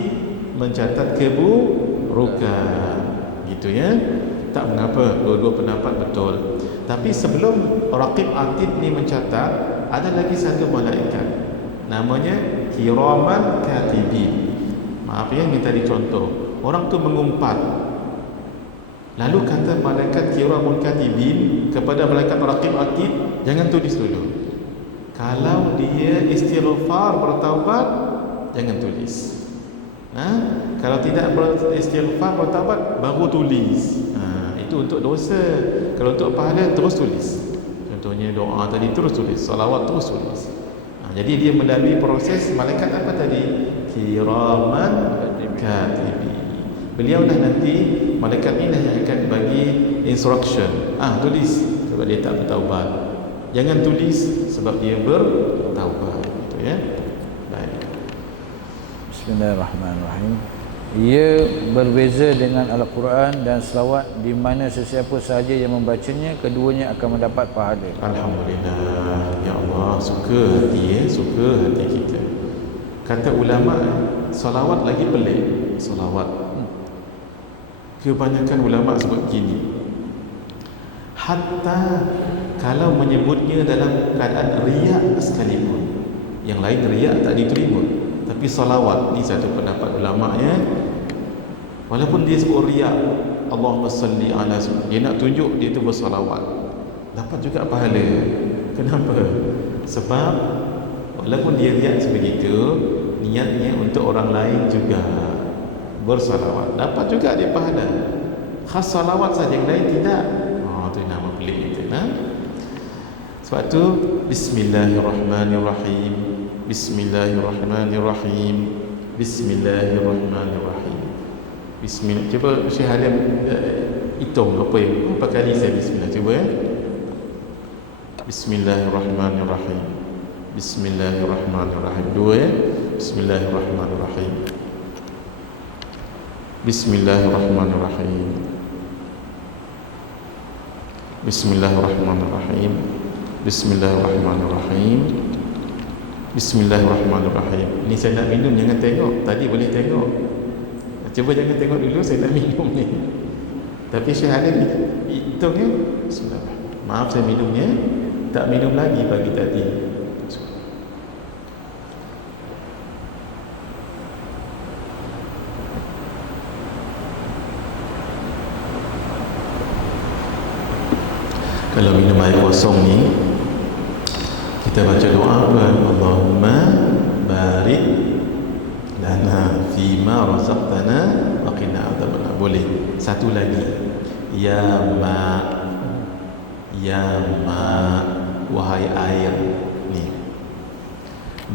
mencatat keburukan, gitu ya. Tak mengapa, dua-dua pendapat betul. Tapi sebelum raqib atid ni mencatat, ada lagi satu malaikat, namanya kiraman katibin. Maaf ya, minta dicontoh. Orang tu mengumpat, lalu kata malaikat kiraman katibin kepada malaikat raqib atid, jangan tulis dulu. Kalau dia istighfar bertaubat, jangan tulis. Kalau tidak beristighfar bertaubat, baru tulis. Itu untuk dosa. Kalau untuk pahala, terus tulis. Contohnya doa tadi, terus tulis. Salawat, terus tulis. Jadi dia melalui proses malaikat apa tadi? Kiraman katibin. Beliau dah nanti, malaikat ini yang akan bagi instruction. Tulis sebab dia tak bertaubat. Jangan tulis sebab dia bertaubat. Gitu ya. Baik. Bismillahirrahmanirrahim. Ia berbeza dengan Al-Quran dan selawat, di mana sesiapa sahaja yang membacanya, keduanya akan mendapat pahala. Alhamdulillah. Ya Allah, suka hati suka hati kita. Kata ulama, salawat lagi pelik. Salawat, kebanyakan ulama sebut gini, hatta kalau menyebutnya dalam keadaan riak sekalipun, yang lain riak tak diterima. Tapi salawat ni satu pendapat ulama'nya, walaupun dia sebut riak, Allahumma salli ala, dia nak tunjuk dia tu bersalawat. dapat juga pahala. Kenapa? Sebab walaupun dia niat sebegitu, niatnya untuk orang lain juga bersalawat, dapat juga dia pahala. Khas salawat saja, yang lain tidak. Itu nama pelik itu. Sebab tu Bismillahirrahmanirrahim, Bismillahirrahmanirrahim, Bismillahirrahmanirrahim. Bismillah. Cuba Syekh Halim hitung berapa kali saya bismillah. Cuba Bismillahirrahmanirrahim, Bismillahirrahmanirrahim. Dua Bismillahirrahmanirrahim, Bismillahirrahmanirrahim, Bismillahirrahmanirrahim, Bismillahirrahmanirrahim, Bismillahirrahmanirrahim. Ini saya nak minum, jangan tengok. Tadi boleh tengok. Cuba jangan tengok dulu, saya nak minum ni. Tapi Syekh Halim hitung ya. Bismillahirrahmanirrahim. Maaf saya minumnya, tak minum lagi pagi tadi. Kalau minum air kosong ni, kita baca doa apa? Allahumma barik lana fima razaqtana wa qina adzabannar. Boleh. Satu lagi. Ya ma, wahai air ni.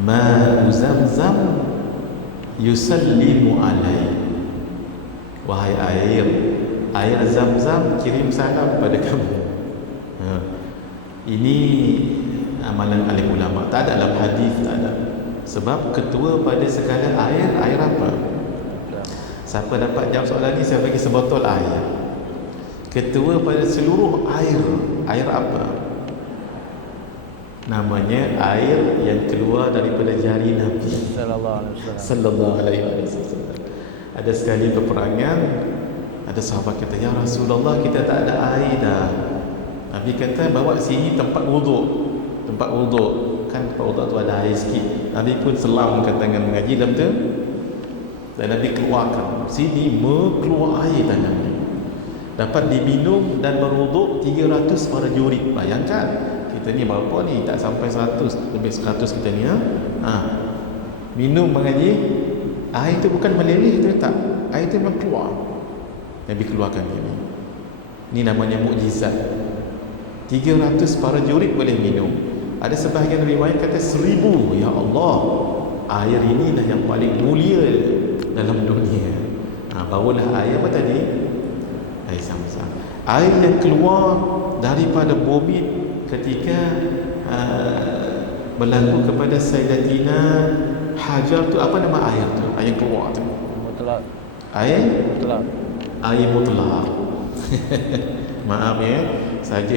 Ma Zamzam yusallimu alai. Wahai air Zamzam kirim salam pada kamu. Ini amalan alim ulama. Tak ada dalam hadis, tak ada. Sebab ketua pada segala air apa? Siapa dapat jawab soalan ni, saya bagi sebotol air. Ketua pada seluruh air apa? Namanya air yang keluar daripada jari Nabi sallallahu alaihi wasallam. Ada sekali peperangan, ada sahabat kata, ya Rasulullah, kita tak ada air dah. Nabi kata, bawa sini tempat wuduk. Tempat wuduk kan, tempat wuduk tu ada air sikit. Nabi pun selamkan tangan mengaji dalam tu, dan Nabi keluarkan sini, keluar air tangannya, dapat diminum dan berwuduk 300 prajurit. Bayangkan kita ni berapa ni, tak sampai 100, lebih 100 kita ni minum mengaji. Air tu bukan meleleh tu, tak, air tu memang keluar. Nabi keluarkan ini. Ini namanya mukjizat. 300 prajurit boleh minum. Ada sebahagian riwayat kata 1000. Ya Allah, air inilah yang paling mulia dalam dunia. Barulah air apa tadi? Air Zamzam. Air yang keluar daripada bumi ketika berlaku kepada Sayyidatina Hajar tu, apa nama air tu? Air yang keluar tu mutlak. Air mutlak. Maaf ya, saja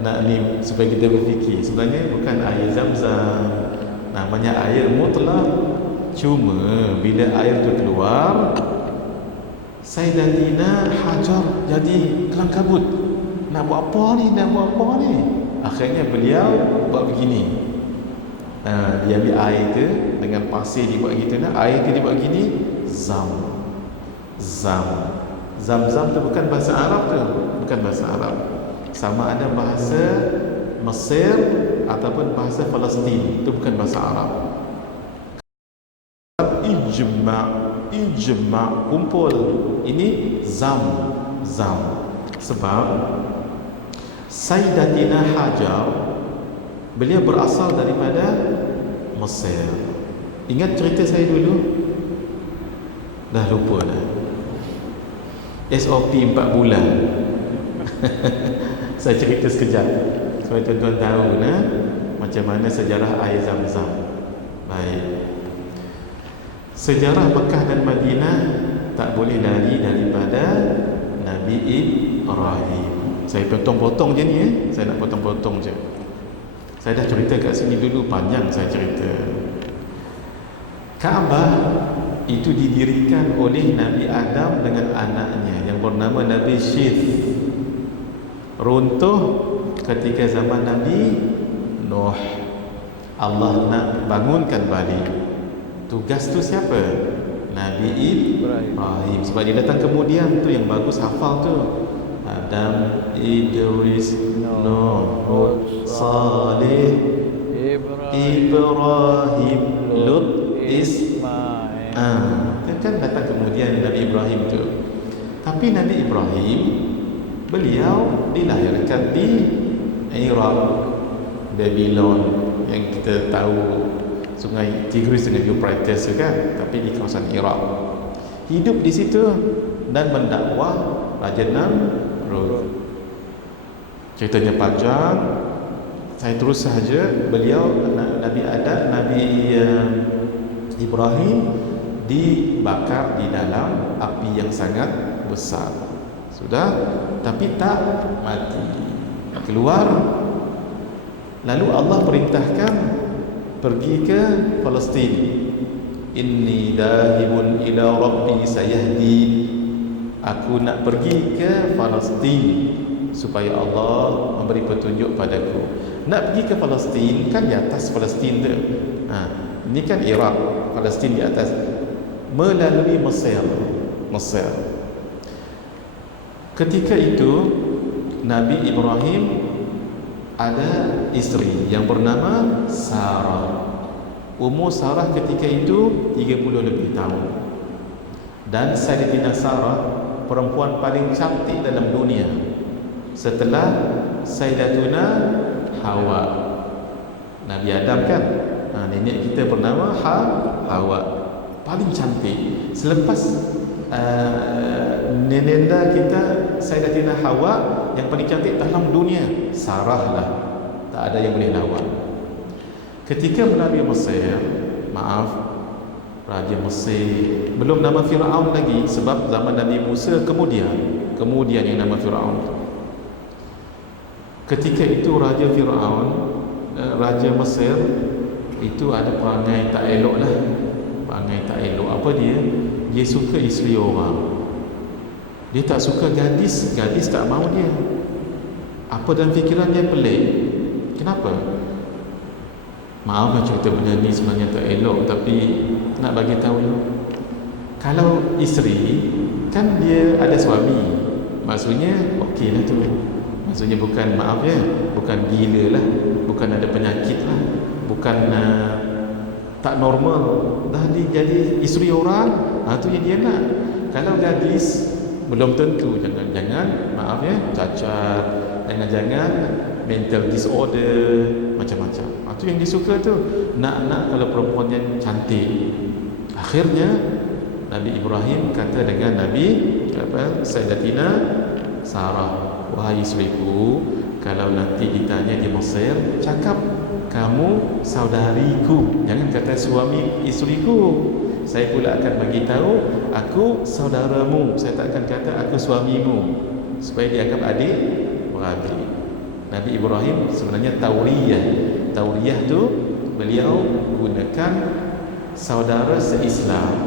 nak ni supaya kita berfikir. Sebenarnya bukan air Zamzam, namanya air mutlak. Cuma bila air tu keluar, Sayyidatina Hajar jadi kelang kabut. Nak buat apa ni? Akhirnya beliau buat begini. Dia ambil air tu dengan pasir, dibuat gitu nak. Air tu dibuat gini, Zam-zam tu bukan bahasa Arab tu, bukan bahasa Arab. Sama ada bahasa Mesir ataupun bahasa Palestin, itu bukan bahasa Arab. Ijma' kumpul. Ini zam. Sebab Sayyidatina Hajar, beliau berasal daripada Mesir. Ingat cerita saya dulu? Dah lupa dah. SOP 4 bulan. Saya cerita sekejap supaya tuan-tuan tahu macam mana sejarah air Zamzam. Baik. Sejarah Mekah dan Madinah tak boleh lari daripada Nabi Ibrahim. Saya potong-potong je ni saya nak potong-potong je. Saya dah cerita kat sini dulu, panjang saya cerita. Kaabah itu didirikan oleh Nabi Adam dengan anaknya yang bernama Nabi Syith. Runtuh ketika zaman Nabi Nuh. Allah nak bangunkan balik. Tugas tu siapa? Nabi Ibrahim. Sebab dia datang kemudian tu, yang bagus hafal tu. Adam, Idris, Nuh, Saleh, Ibrahim, Lut, Ismail. Kan datang kemudian Nabi Ibrahim tu. Tapi Nabi Ibrahim, beliau dilahirkan di Iraq, Babylon, yang kita tahu sungai Tigris dengan Euphrates kan, tapi di kawasan Iraq. Hidup di situ dan mendakwah Raja Namrud. Ceritanya panjang, saya terus saja. Beliau Nabi Adam, Nabi Ibrahim dibakar di dalam api yang sangat besar. Sudah, tapi tak mati. Keluar. Lalu Allah perintahkan pergi ke Palestin. Inni dahibun ila rabbi sayahdi. Aku nak pergi ke Palestin supaya Allah memberi petunjuk padaku. Nak pergi ke Palestin kan di atas Palestin tu. Ini kan Iraq, Palestin di atas, melalui Mesir. Ketika itu Nabi Ibrahim ada isteri yang bernama Sarah. Umur Sarah ketika itu 30 lebih tahun. Dan Sayyidatina Sarah perempuan paling cantik dalam dunia setelah Sayyidatuna Hawa. Nabi Adam kan, nenek kita bernama Hawa, paling cantik. Selepas nenenda kita Sayyidatina Hawa, yang paling cantik dalam dunia Sarah lah, tak ada yang boleh lawan. Ketika melalui Mesir, Raja Mesir, belum nama Fir'aun lagi, sebab zaman Nabi Musa kemudian yang nama Fir'aun. Ketika itu Raja Fir'aun, Raja Mesir itu ada perangai tak elok lah. Perangai tak elok. Apa dia? Dia suka isteri orang. Dia tak suka gadis. Gadis tak mahu dia. Apa dalam fikiran dia pelik. Kenapa? Maaf lah cerita benda ni sebenarnya tak elok, tapi nak bagi tahu. Kalau isteri kan dia ada suami, maksudnya okey lah tu. Maksudnya bukan, maaf ya, bukan gila lah, bukan ada penyakit lah, bukan tak normal. Dah dia jadi isteri orang, tu yang dia nak. Kalau gadis belum tentu, jangan maaf ya, cacat, jangan mental disorder, macam-macam. Itu yang disuka tu. Nak kalau perempuan yang cantik. Akhirnya Nabi Ibrahim kata dengan Sayyidatina Sarah, wahai isteriku, kalau nanti ditanya di Mesir, cakap kamu saudariku, jangan kata suami isteriku. Saya pula akan bagi tahu aku saudaramu. Saya tak akan kata aku suamimu, supaya dianggap adik beradik. Nabi Ibrahim sebenarnya Tauriyah tu beliau gunakan saudara se-Islam.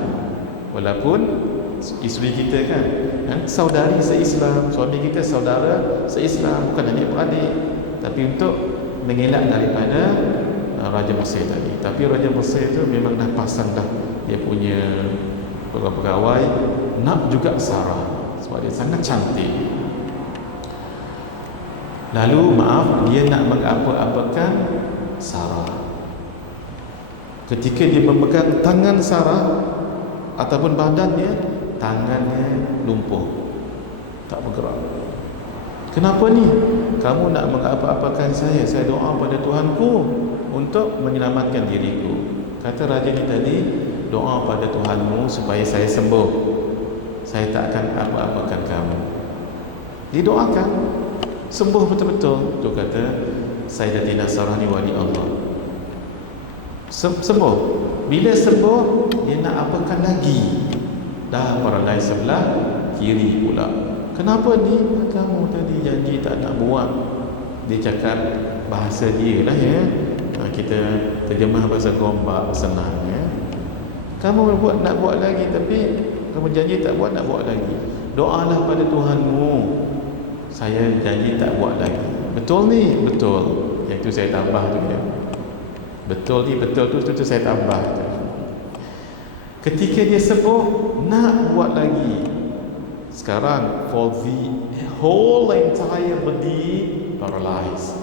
Walaupun isteri kita kan saudari se-Islam, suami kita saudara se-Islam, bukan adik beradik. Tapi untuk mengelak daripada Raja Mesir tadi. Tapi Raja Mesir tu memang dah pasang dah dia punya pegawai nak juga Sarah sebab dia sangat cantik. Lalu dia nak mengapa-apakan Sarah. Ketika dia memegang tangan Sarah ataupun badannya, tangannya lumpuh, tak bergerak. Kenapa ni? Kamu nak mengapa-apakan saya? Saya doa pada Tuhanku untuk menyelamatkan diriku. Kata raja ni tadi, doa pada Tuhanmu supaya saya sembuh. Saya tak akan apa-apakan kamu. Didoakan sembuh betul-betul. Tu kata Sayyidatina Sarah ni wali Allah. Sembuh. Bila sembuh, dia nak apakan lagi? Dah perangai sebelah kiri pula. Kenapa ni? Kamu tadi janji tak nak buat. Dia cakap bahasa dia lah ya. Kita terjemah bahasa Gombak senang ya. Kamu nak buat lagi, tapi kamu janji tak buat, nak buat lagi. Doalah pada Tuhanmu, saya janji tak buat lagi. Betul ni? Betul. Yang tu saya tambah tu ya. Betul ni, betul tu saya tambah tu. Ketika dia sembuh, nak buat lagi. Sekarang for the whole entire body paralyzed.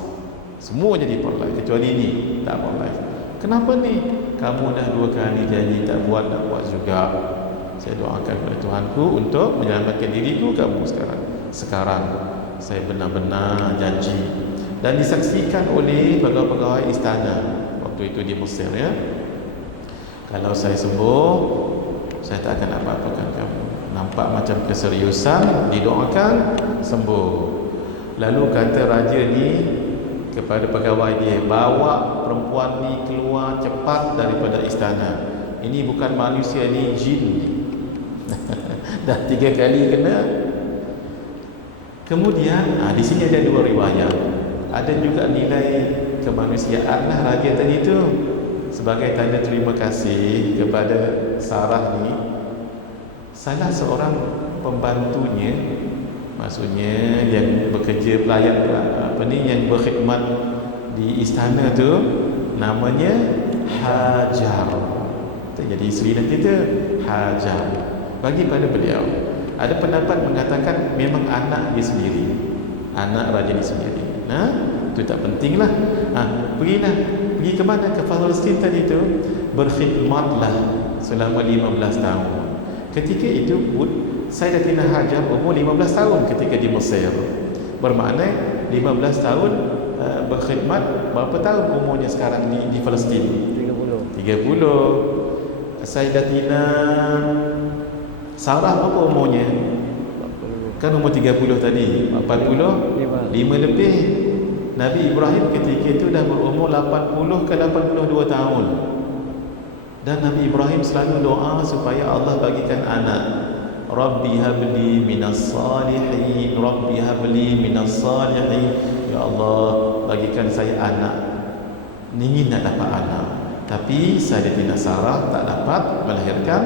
Semua jadi paralyzed kecuali ini tak paralyzed. Kenapa ni? Kamu dah 2 kali janji tak buat juga. Saya doakan kepada Tuhanku untuk menyelamatkan diriku kamu sekarang saya benar-benar janji, dan disaksikan oleh pegawai-pegawai istana waktu itu di Mesir, ya. Kalau saya sembuh, saya tak akan apa-apakan kamu. Nampak macam keseriusan, didoakan, sembuh. Lalu kata raja ni kepada pegawai dia, bawa perempuan ni keluar cepat daripada istana. Ini bukan manusia, ni jin ni. Dah 3 kali kena. Kemudian di sini ada 2 riwayat. Ada juga nilai kemanusiaan lah raja tadi tu. Sebagai tanda terima kasih kepada Sarah ni, salah seorang pembantunya, maksudnya yang bekerja pelayan yang berkhidmat di istana tu, namanya Hajar. Jadi isteri nanti tu Hajar. Bagi pada beliau, ada pendapat mengatakan memang anak dia sendiri, anak raja ni sendiri. Itu tak penting lah. Pergi ke mana? Ke Palestin tadi tu. Berkhidmatlah selama 15 tahun. Ketika itu pun Sayyidatina Hajar umur 15 tahun ketika di Mesir. Bermakna 15 tahun berkhidmat. Berapa tahun umurnya sekarang di Palestin? 30. Sayyidatina Sarah berapa umurnya? Kan umur 30 tadi, 45 lebih. Nabi Ibrahim ketika itu dah berumur 80 ke 82 tahun. Dan Nabi Ibrahim selalu doa supaya Allah bagikan anak. Rabbi habli minas salihin, Rabbi habli minas salihin. Ya Allah, bagikan saya anak. Ingin nak dapat anak. Tapi Sayyidatina Sarah tak dapat melahirkan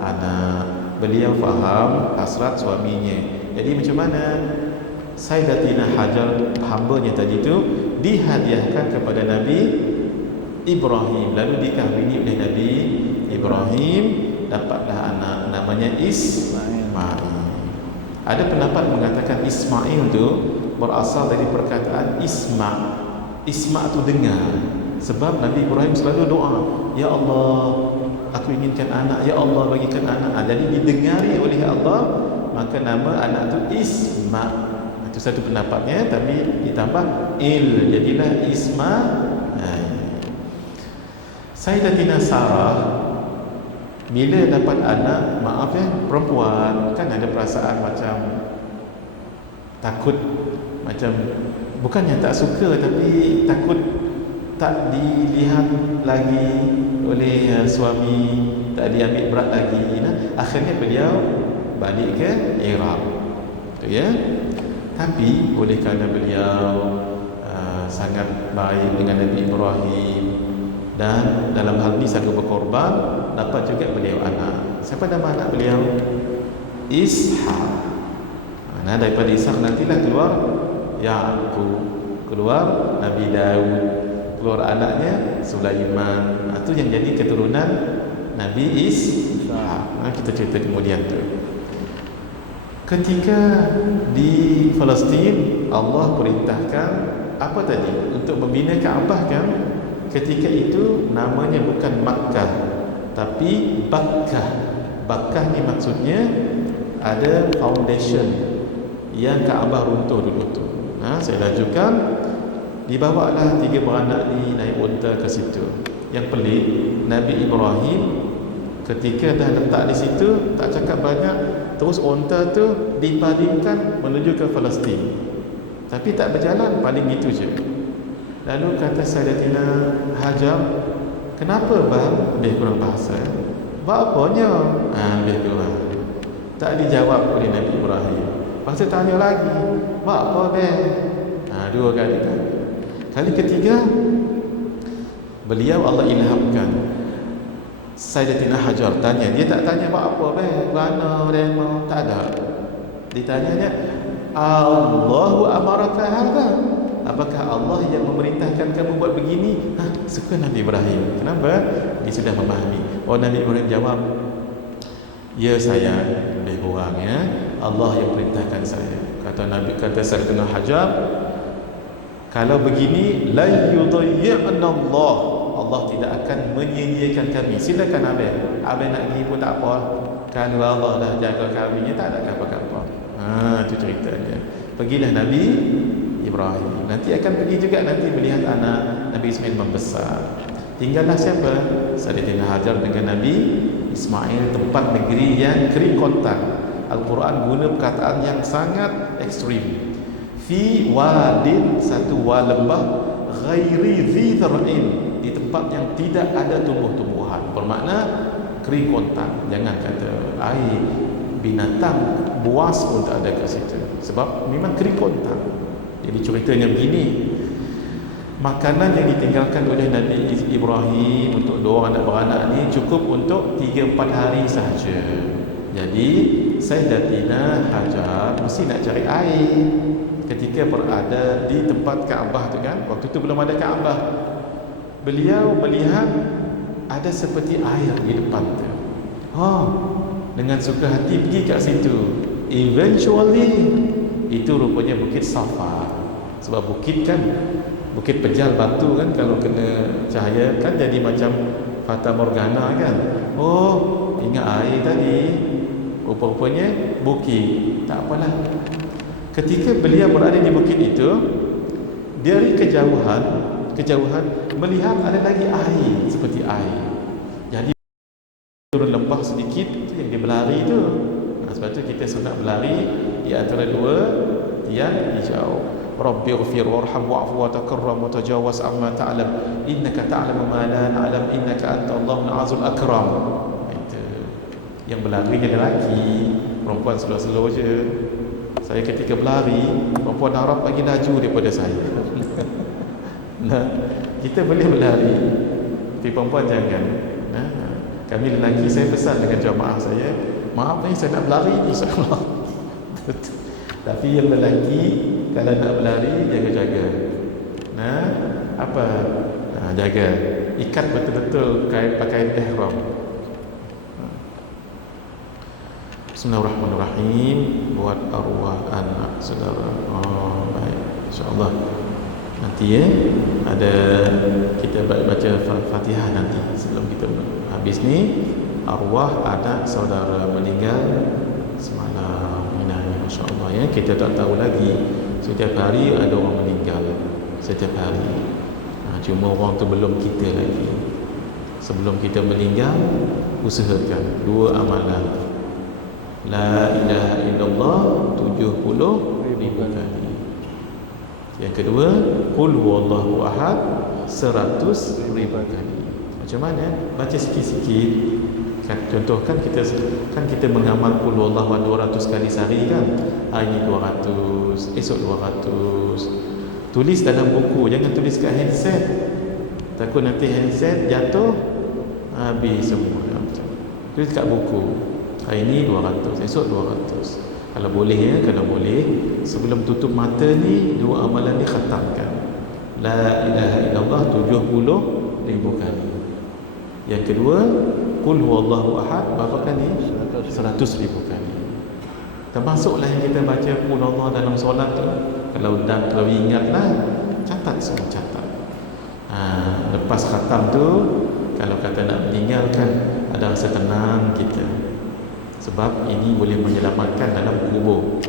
anak. Beliau faham hasrat suaminya. Jadi macam mana Sayyidatina Hajar, hambanya tadi itu, dihadiahkan kepada Nabi Ibrahim, lalu dikahwini oleh Nabi Ibrahim, dapatlah anak namanya Ismail. Ada pendapat mengatakan Ismail itu berasal dari perkataan Isma. Isma itu dengar. Sebab Nabi Ibrahim selalu doa, ya Allah, aku inginkan anak, ya Allah bagikan anak. Jadi didengari oleh Allah, maka nama anak itu Isma. Itu satu pendapatnya, tapi ditambah il, jadilah Ismail. Sayyidatina Sarah bila dapat anak, perempuan, kan ada perasaan macam takut, macam bukannya tak suka, tapi takut tak dilihat lagi oleh suami, tak diambil berat lagi. Akhirnya beliau balik ke Iraq, ya. Tapi oleh kerana beliau sangat baik dengan Nabi Ibrahim, dan dalam hal ini sanggup berkorban, dapat juga beliau anak. Siapa nama anak beliau? Ishaq. Daripada Ishaq nantilah keluar Ya'qub, keluar Nabi Daud, keluar anaknya Sulaiman. Itu yang jadi keturunan Nabi Ishaq. Kita cerita kemudian tu. Ketika di Palestin, Allah perintahkan apa tadi? Untuk membina Kaabah, kan? Ketika itu namanya bukan Makkah, tapi Bakkah. Bakkah ni maksudnya ada foundation yang Kaabah runtuh dulu tu. Saya lanjutkan. Dibawalah 3 beranak ni naik unta ke situ. Yang pelik, Nabi Ibrahim ketika dah letak di situ, tak cakap banyak, terus unta tu dipalingkan menuju ke Palestin. Tapi tak berjalan, paling itu je. Lalu kata Sayyidatina Hajar, kenapa bang? Lebih kurang bahasa. Bapanya? Lebih kurang. Tak dijawab oleh Nabi Ibrahim. Lepas tu tanya lagi, bapa bang? 2 kali tanya. Kali ketiga, beliau Allah ilhamkan Sayyidatina Hajar tanya. Dia tak tanya bapa bang, mana demo, tak ada. Ditanyanya, Allahu amaraka hadza? Apakah Allah yang memerintahkan kamu buat begini? Suka Nabi Ibrahim. Kenapa? Dia sudah memahami. Nabi Ibrahim jawab, ya saya lebih kurang, ya. Allah yang perintahkan saya. Kata Nabi, kata Sayyidina Hajar, kalau begini la yudayyi'na Allah, Allah tidak akan menyia-nyiakan kami. Silakan abang nak pergi pun tak apa, kalau Allah dah jaga kami, tak ada apa-apa. Itu ceritanya. Pergilah Nabi Ibrahim, nanti akan pergi juga nanti melihat anak Nabi Ismail membesar. Tinggallah siapa? Sayyidina Hajar dengan Nabi Ismail, tempat negeri yang kering kontan. Al-Quran guna perkataan yang sangat ekstrim. Fi wadin, satu lembah, ghairi dhi dhar'in, di tempat yang tidak ada tumbuh-tumbuhan. Bermakna kering kontan. Jangan kata air, binatang buas pun tak ada kat situ, sebab memang kering kontan. Jadi ceritanya begini, makanan yang ditinggalkan oleh Nabi Ibrahim untuk dua anak beranak ni cukup untuk 3-4 hari sahaja. Jadi Sayyidatina Hajar mesti nak cari air ketika berada di tempat Kaabah tu kan. Waktu tu belum ada Kaabah. Beliau melihat ada seperti air di depan tu. Dengan suka hati pergi kat situ. Eventually itu rupanya Bukit Safa. Sebab bukit kan, bukit pejal batu kan, kalau kena cahaya kan jadi macam Fata Morgana kan. Ingat air tadi, rupa-rupanya bukit. Tak apalah. Ketika beliau berada di bukit itu, dari kejauhan melihat ada lagi air, seperti air. Jadi turun lembah sedikit yang dia berlari tu. Sebab tu kita sunat berlari di antara dua tiang hijau. Rabbi ighfir warham wa'fu wa takarram wa tajawaz amma ta'lam innaka ta'lamu ma la na'lam innaka antallahu al-azizul akram. Itu yang berlari dia lelaki, perempuan slow-slow je. Saya ketika berlari, perempuan Arab lagi laju daripada saya. Nah, kita boleh berlari, tapi perempuan jangan. Kami lelaki, saya pesan dengan jamaah saya, maaf ni saya nak berlari insya-Allah. Tapi yang lelaki kalau nak berlari, jaga-jaga. Jaga. Ikat betul-betul pakaian ihram. Bismillahirrahmanirrahim. Buat arwah anak saudara. Baik. InsyaAllah nanti ada kita baca Fatihah nanti sebelum kita habis ni. Arwah anak saudara meninggal semalam. Masya-Allah ya, kita tak tahu lagi. Setiap hari ada orang meninggal, setiap hari. Cuma orang tu belum kita lagi. Sebelum kita meninggal, usahakan 2 amalan. La ilaha illallah 70,000 kali. Yang kedua, qul huwallahu ahad 100,000 kali. Macam mana? Baca sikit-sikit. Contohkan kita mengamal qul huwallahu 200 kali sehari kan. Hari ni 200, esok 200. Tulis dalam buku, jangan tulis kat handset. Takut nanti handset jatuh, habis semua. Tulis kat buku. Hari ni 200, esok 200. Kalau boleh sebelum tutup mata ni, 2 amalan ni khatamkan. La ilaha illallah 70,000 kali. Yang kedua, qul huwallahu ahad berapa kali? 100,000 kali. Termasuklah yang kita baca qul Allah dalam solat tu. Kalau ingatlah, catat semua, catat. Lepas khatam tu, kalau kata nak meninggalkan, ada rasa tenang kita. Sebab ini boleh menyelamatkan dalam kubur.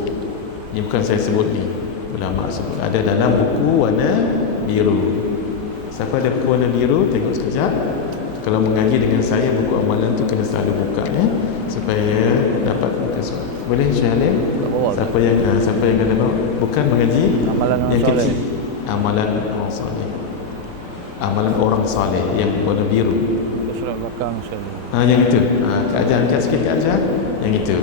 Ini bukan saya sebut ni, ulama sebut. Ada dalam buku warna biru. Siapa ada buku warna biru, tengok sekejap. Kalau mengaji dengan saya, buku amalan tu kena selalu buka ya, supaya dapat buka surat. Boleh Syahlim? Siapa yang kena bukan mengaji amalan yang kecil, amalan orang soleh, amalan orang soleh yang warna biru. Surat belakang sekali. Yang itu. Ajar angkat sikit ke ajar. Yang itu.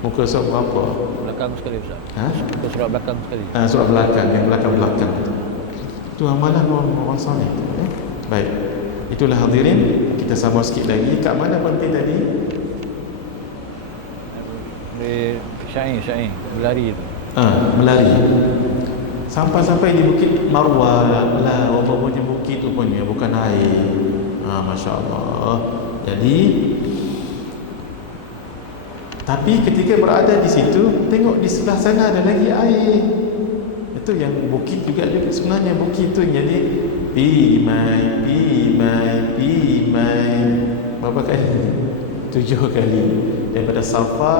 Muka surat berapa? Belakang sekali Ustaz. Muka surat belakang sekali. Surat belakang, yang belakang-belakang itu amalan orang soleh. Baik. Itulah hadirin, kita sambung sikit lagi. Kat mana berhenti tadi? Di Syai, berlari tu. Melari. Sampai di Bukit Marwah lah, rupanya bukit tu punya, bukan air. Masya Allah. Jadi Tapi ketika berada di situ, tengok di sebelah sana ada lagi air. Itu yang bukit juga sebenarnya bukit tu yang jadi pi mai berapa kali? 7 kali. Daripada Safa,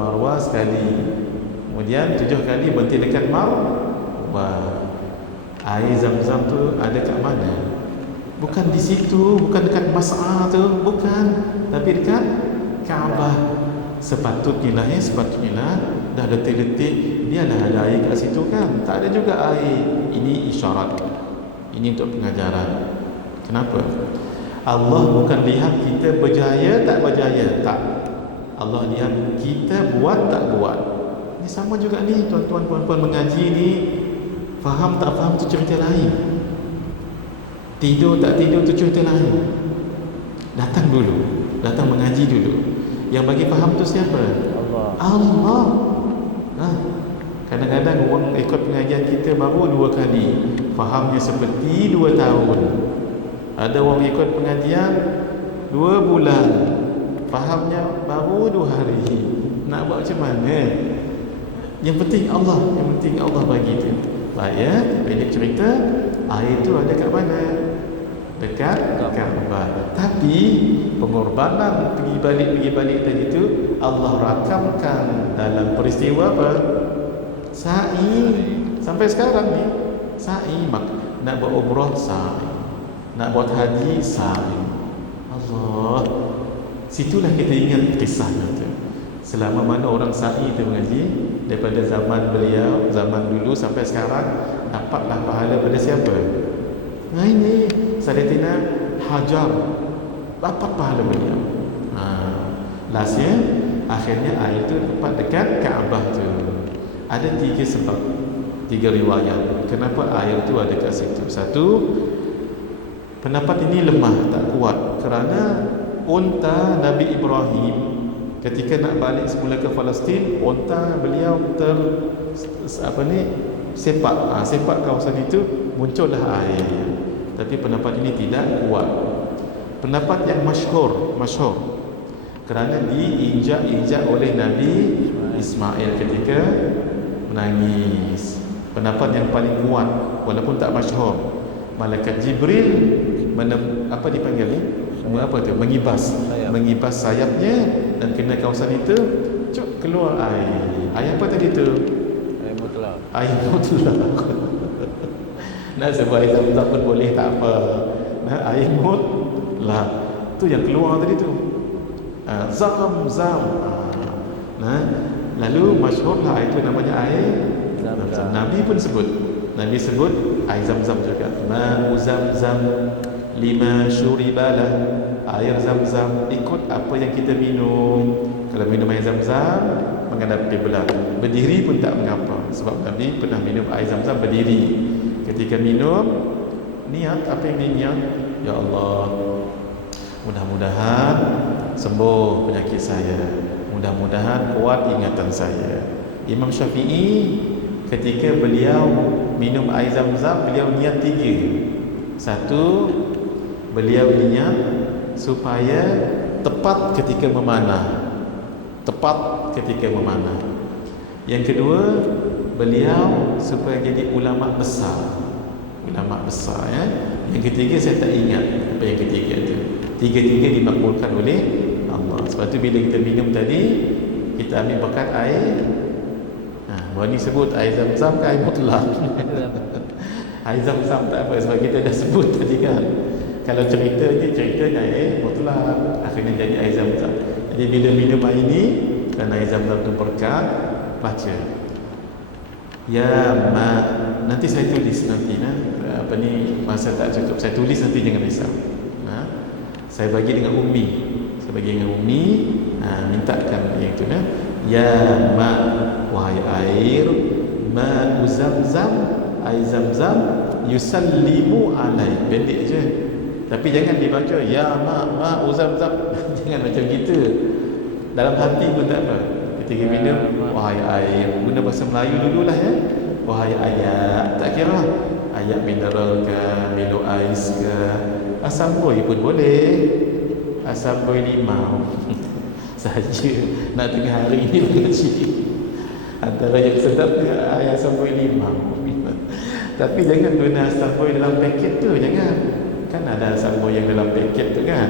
Marwah sekali. Kemudian 7 kali berhenti dekat Marwah. Air Zam-Zam tu ada kat mana? Bukan di situ, bukan dekat Mas'ah tu, bukan, tapi dekat Kaabah. Sepatutnya dah detik-detik dia dah ada air kat situ kan, tak ada juga air. Ini isyarat, ini untuk pengajaran. Kenapa? Allah bukan lihat kita berjaya tak berjaya, tak. Allah lihat kita buat tak buat. Ini sama juga ni tuan-tuan puan-puan mengaji ni, faham tak faham tu cerita lain, tidur tak tidur tu cerita lain. Datang mengaji dulu. Yang bagi faham tu siapa? Allah. Kadang-kadang orang ikut pengajian kita baru 2 kali, fahamnya seperti 2 tahun. Ada orang ikut pengajian 2 bulan, fahamnya baru 2 hari. Nak buat macam mana? Yang penting Allah bagi tu. Baik ya, pendek cerita, air tu ada kat mana? Dekat Kaabah. Tapi pengorbanan pergi balik tadi tu Allah rakamkan dalam peristiwa apa? Sa'i. Sampai sekarang ni sa'i. Nak buat umrah sa'i, nak buat haji sa'i. Allah, situlah kita ingat kisahnya tu. Selama mana orang sa'i tu mengaji, daripada zaman beliau, zaman dulu sampai sekarang, dapatlah pahala pada siapa? Nah ini Sayyidatina Hajar dapat pahala beliau. Lastnya akhirnya air itu tepat dekat Kaabah tu. Ada 3 sebab, 3 riwayat kenapa air itu ada kat situ. Satu, pendapat ini lemah, tak kuat, kerana unta Nabi Ibrahim ketika nak balik semula ke Palestin, unta beliau sepak kawasan itu, muncullah air. Tapi pendapat ini tidak kuat. Pendapat yang masyhur kerana diinjak-injak oleh Nabi Ismail ketika menangis. Pendapat yang paling kuat walaupun tak masyhur, malaikat Jibril dipanggil ni? Mengibas sayapnya dan kena kawasan itu, keluar air. Air apa tadi tu? Air mutlak. Nak sebab air Zam-Zam pun boleh, tak apa. Air mutlak tu yang keluar tadi tu. Zam-Zam. Lalu masyhurlah air itu namanya air Zam-Zam. Nabi pun sebut air Zam-Zam juga. Ma'u Zam-Zam lima syuribalah. Air Zam-Zam ikut apa yang kita minum. Kalau minum air Zam-Zam menghadap kiblat, berdiri pun tak mengapa, sebab Nabi pernah minum air Zam-Zam berdiri. Ketika minum, niat apa yang diniat? Ya Allah, mudah-mudahan sembuh penyakit saya, mudah-mudahan kuat ingatan saya. Imam Syafi'i ketika beliau minum air Zam-Zam, beliau niat 3. Satu, beliau niat supaya tepat ketika memanah. Yang kedua, beliau supaya jadi ulama besar ya. Yang ketiga saya tak ingat apa yang ketiga tu. Tiga-tiga dimakbulkan oleh Allah. Sebab tu bila kita minum tadi, kita ambil berkat air. Baru ni sebut air Zam-Zam ke air mutlak? Air Zam-Zam tak apa, sebab kita dah sebut tadi kan. Kalau ceritanya air mutlak, akhirnya jadi air Zam-Zam. Jadi bila minum air ni, kerana air Zam-Zam tu berkat, baca nanti saya tulis nanti masa tak cukup, saya tulis nanti, jangan risau. Saya bagi dengan Umi, mintakan yang itu wahai air ma'u Zam-Zam, air Zam-Zam yusallimu alai, pendek je, tapi jangan dibaca ma'u Zam-Zam. Jangan macam gitu, dalam hati pun tak apa. Ketika minum, wahai air, guna bahasa Melayu dululah ya. Wahai air, tak kira air mineral ke, Milo ais ke, asam boy pun boleh, asam boy limau. saja nak tengah hari ni mengaji. Antara yang sedap ni ayat sampai 5. Tapi jangan guna sampai dalam paket tu, jangan. Kan ada sampai yang dalam paket tu kan.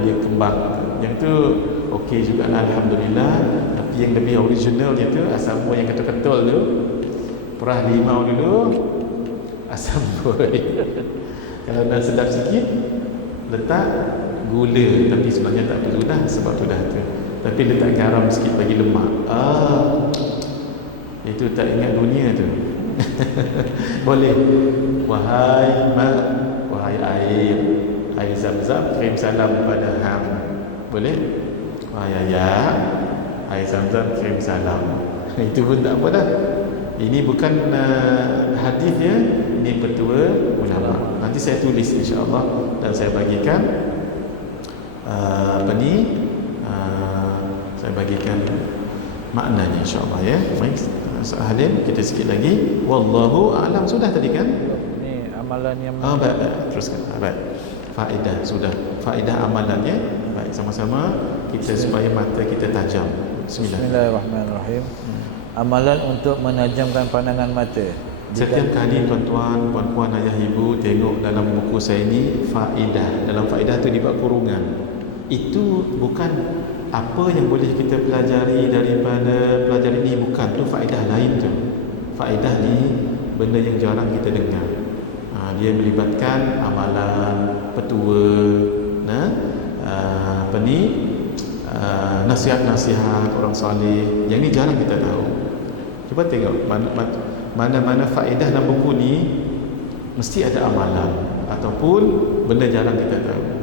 Dia kembang. Yang tu okey juga, alhamdulillah. Tapi yang lebih original dia tu asam yang ketul-ketul tu. Perah limau dulu, asam boy. Kalau nak sedap sikit, letak gula. Tapi sebenarnya tak perlu dah, sebab tu dah tu. Tapi letak garam sikit bagi lemak. Itu tak ingat dunia tu. Boleh. Wahai mak, wahai air zam-zam, kirim salam pada hang. Boleh? Wahai ayah, air zam-zam, kirim salam. Itu pun tak apa dah. Ini bukan hadisnya, ini petua ulama. Nanti saya tulis insya-Allah dan saya bagikan saya bagikan maknanya insya-Allah ya. Baik, Halim, kita sikit lagi. Wallahu a'lam. Sudah tadi kan? Ni amalan yang baik. Teruskan. Baik. Faedah sudah. Faedah amalannya. Baik, sama-sama kita supaya mata kita tajam. Bismillahirrahmanirrahim. Amalan untuk menajamkan pandangan mata. Setiap kali tuan-tuan, puan-puan, ayah, ibu tengok dalam buku saya ni faedah. Dalam faedah tu dibuat kurungan. Itu bukan apa yang boleh kita pelajari daripada pelajari ni, bukan. Tu faedah lain tu. Faedah ni benda yang jarang kita dengar. Dia melibatkan amalan, petua, nasihat-nasihat orang soleh. Yang ni jarang kita tahu. Cuba tengok mana-mana faedah dalam buku ni mesti ada amalan ataupun benda jarang kita tahu.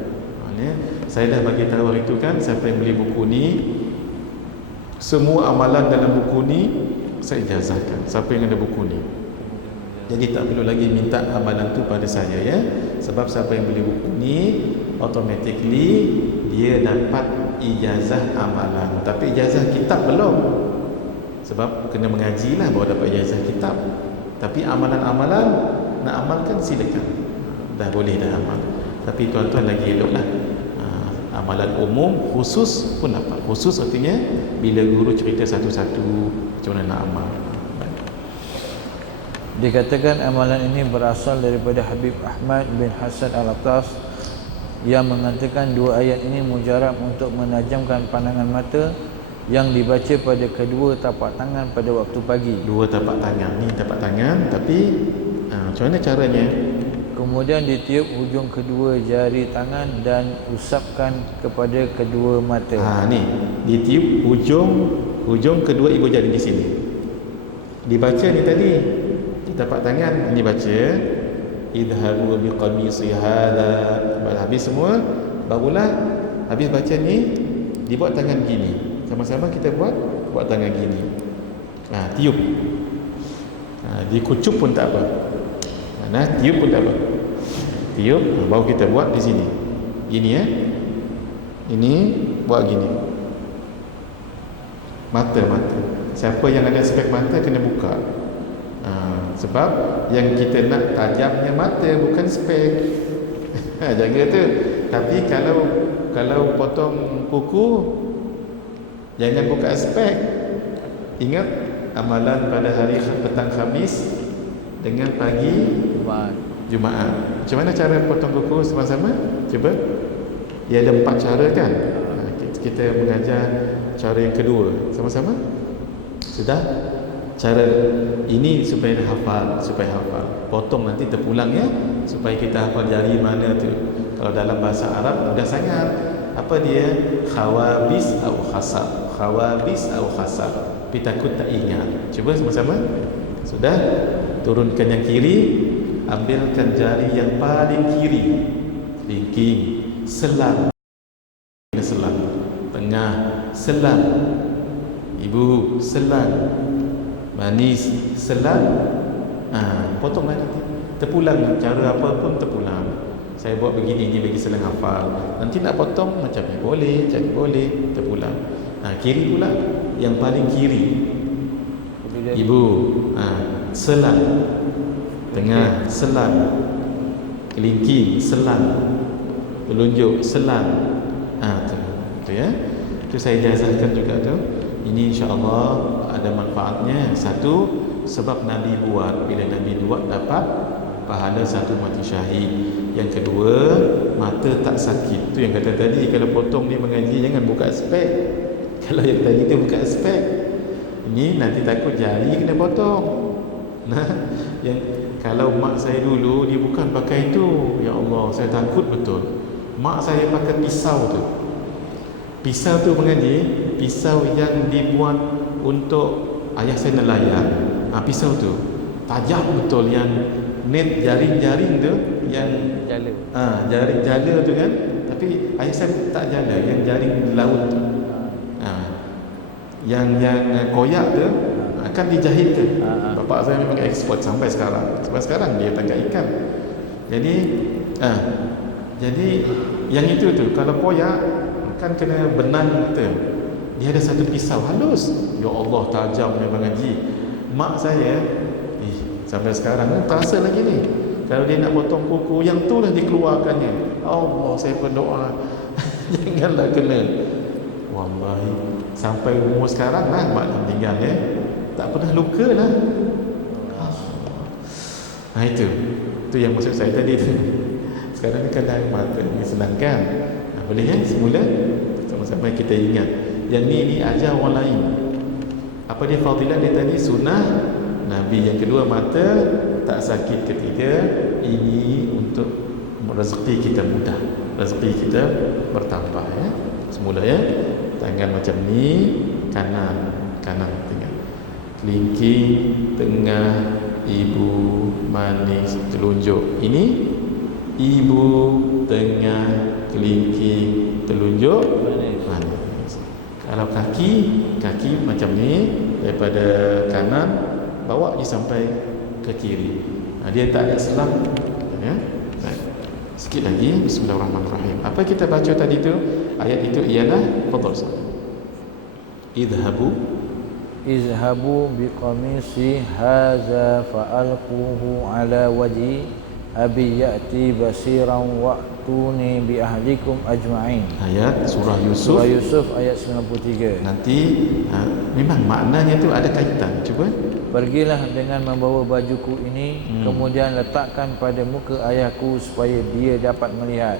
Saya dah bagi tahu hari tu kan, siapa yang beli buku ni, semua amalan dalam buku ni saya ijazahkan. Siapa yang ada buku ni, jadi tak perlu lagi minta amalan tu pada saya ya. Sebab siapa yang beli buku ni automatically dia dapat ijazah amalan. Tapi ijazah kitab belum. Sebab kena mengaji lah baru dapat ijazah kitab. Tapi amalan-amalan nak amalkan silakan. Dah boleh dah amal. Tapi tuan-tuan lagi eloklah. Amalan umum khusus pun dapat. Khusus artinya bila guru cerita satu-satu macam mana nak amal. Dikatakan amalan ini berasal daripada Habib Ahmad bin Hasan Al-Attas yang mengatakan dua ayat ini mujarab untuk menajamkan pandangan mata yang dibaca pada kedua tapak tangan pada waktu pagi. Dua tapak tangan ni tapak tangan, tapi macam mana caranya? Kemudian ditiup hujung kedua jari tangan dan usapkan kepada kedua mata. Ni ditiup hujung kedua ibu jari di sini. Dibaca ni tadi di tapak tangan ni baca idhabu biqamisi hadha. Habis semua barulah habis baca ni dibuat tangan gini. Sama-sama kita buat tangan gini. Tiup. Dikucup pun tak apa. Tiup pun tak apa. Tiup, baru kita buat di sini. Gini ya. Ini buat gini. Mata. Siapa yang ada spek mata kena buka. Sebab yang kita nak tajamnya mata, bukan spek. Jaga tu. Tapi kalau potong kuku, jangan buka spek. Ingat amalan pada hari petang Khamis dengan pagi Jumaat. Macam mana cara potong kuku sama-sama? Cuba. Dia ada 4 cara kan? Kita mengajar cara yang kedua. Sama-sama? Sudah? Cara ini supaya hafal. Potong nanti terpulang ya. Supaya kita hafal jari mana tu. Kalau dalam bahasa Arab mudah sangat. Apa dia? Khawabis atau khasab. Tapi takut tak ingat. Cuba sama-sama. Sudah? Turunkan yang kiri. Ambilkan jari yang paling kiri. Kelingking. Selang. Tengah. Selang. Ibu. Selang. Manis. Selang. Potonglah nanti. Terpulang. Cara apa pun terpulang. Saya buat begini ni bagi senang hafal. Nanti nak potong macam ni boleh, macam ni boleh, terpulang. Kiri pula, yang paling kiri. Ibu, selang. Tengah, selang. Kelingking, selang. Telunjuk, selang. Tu ya. Itu saya jazahkan juga tu. Ini insya-Allah ada manfaatnya. Satu, sebab Nabi buat, bila Nabi buat dapat pahala satu mati syahid. Yang kedua, mata tak sakit. Tu yang kata tadi, kalau potong ni mengaji jangan buka spek. Kalau yang tadi tu buka spek, ini nanti takut jari kena potong. Nah, yang kalau mak saya dulu dia bukan pakai itu. Ya Allah, saya takut betul. Mak saya pakai pisau tu. Pisau tu mengaji, pisau yang dibuat untuk ayah saya nelayan. Pisau tu tajam betul, yang net jaring-jaring tu, yang Jala. jaring jala tu kan. Tapi ayah saya tak jala, yang jaring laut tu. Yang koyak tu akan dijahit tu. Bapak saya memang eksport sampai sekarang. Sampai sekarang dia tangkap ikan. Jadi jadi yang itu tu kalau koyak kan kena benang tu. Dia ada satu pisau halus. Ya Allah, tajam memang ngaji. Mak saya sampai sekarang terasa lagi ni. Kalau dia nak potong kuku, yang tu lah dikeluarkannya. Allah, saya berdoa janganlah kena. Wallahi, sampai umur sekarang lah mak dah meninggal tak pernah luka lah. Itu yang maksud saya tadi tu. Sekarang ni kadang mata ni senangkan. Boleh semula sama-sama kita ingat. Yang ni ajar orang lain. Apa dia fadilah dia tadi? Sunnah Nabi. Yang kedua, mata tak sakit. Ketiga, ini untuk rezeki kita mudah, rezeki kita bertambah semula tangan macam ni, kanan tengah, kelingking tengah, ibu manis telunjuk. Ini ibu tengah, kelingking telunjuk manis. Kalau kaki macam ni, daripada kanan bawa je sampai ke kiri. Dia tak ada selang sikit lagi. Bismillahirrahmanirrahim. Apa kita baca tadi tu? Ayat itu ialah fadhal. Izhabu biqamisi hadza fa'alquhu ala wajhi abi ya'ti basiran wa'tuni bi ahlikum ajma'in. Ayat surah Yusuf ayat 93. Nanti memang maknanya tu ada kaitan. Cuba. Pergilah dengan membawa bajuku ini, kemudian letakkan pada muka ayahku supaya dia dapat melihat,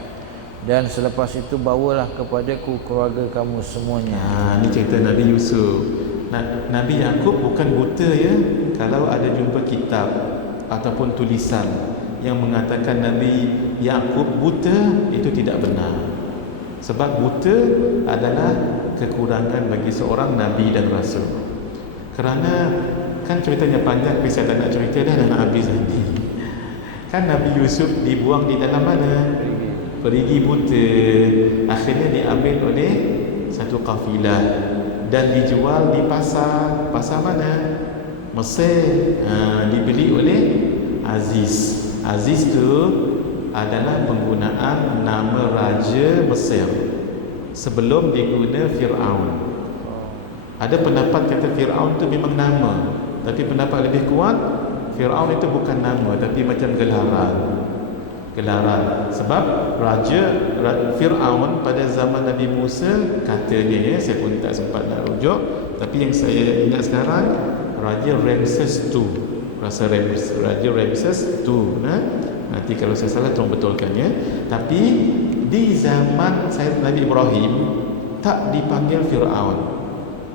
dan selepas itu bawalah kepadaku keluarga kamu semuanya. Ini cerita Nabi Yusuf. Nabi Yaqub bukan buta kalau ada jumpa kitab ataupun tulisan yang mengatakan Nabi Yaqub buta, itu tidak benar. Sebab buta adalah kekurangan bagi seorang Nabi dan Rasul. Kerana kan ceritanya panjang, tapi saya tak nak cerita dah nak habis nanti. Kan Nabi Yusuf dibuang di dalam mana? Perigi buta. Akhirnya diambil oleh satu kafilah dan dijual di pasar. Pasar mana? Mesir. Dibeli oleh Aziz. Aziz tu adalah penggunaan nama Raja Mesir sebelum diguna Fir'aun. Ada pendapat kata Fir'aun tu memang nama, tapi pendapat lebih kuat Fir'aun itu bukan nama, tapi macam gelaran. Sebab Raja Fir'aun pada zaman Nabi Musa katanya, saya pun tak sempat nak rujuk, tapi yang saya ingat sekarang Raja Ramses II. Raja Ramses II. Nanti kalau saya salah tolong betulkan Tapi di zaman Nabi Ibrahim tak dipanggil Fir'aun.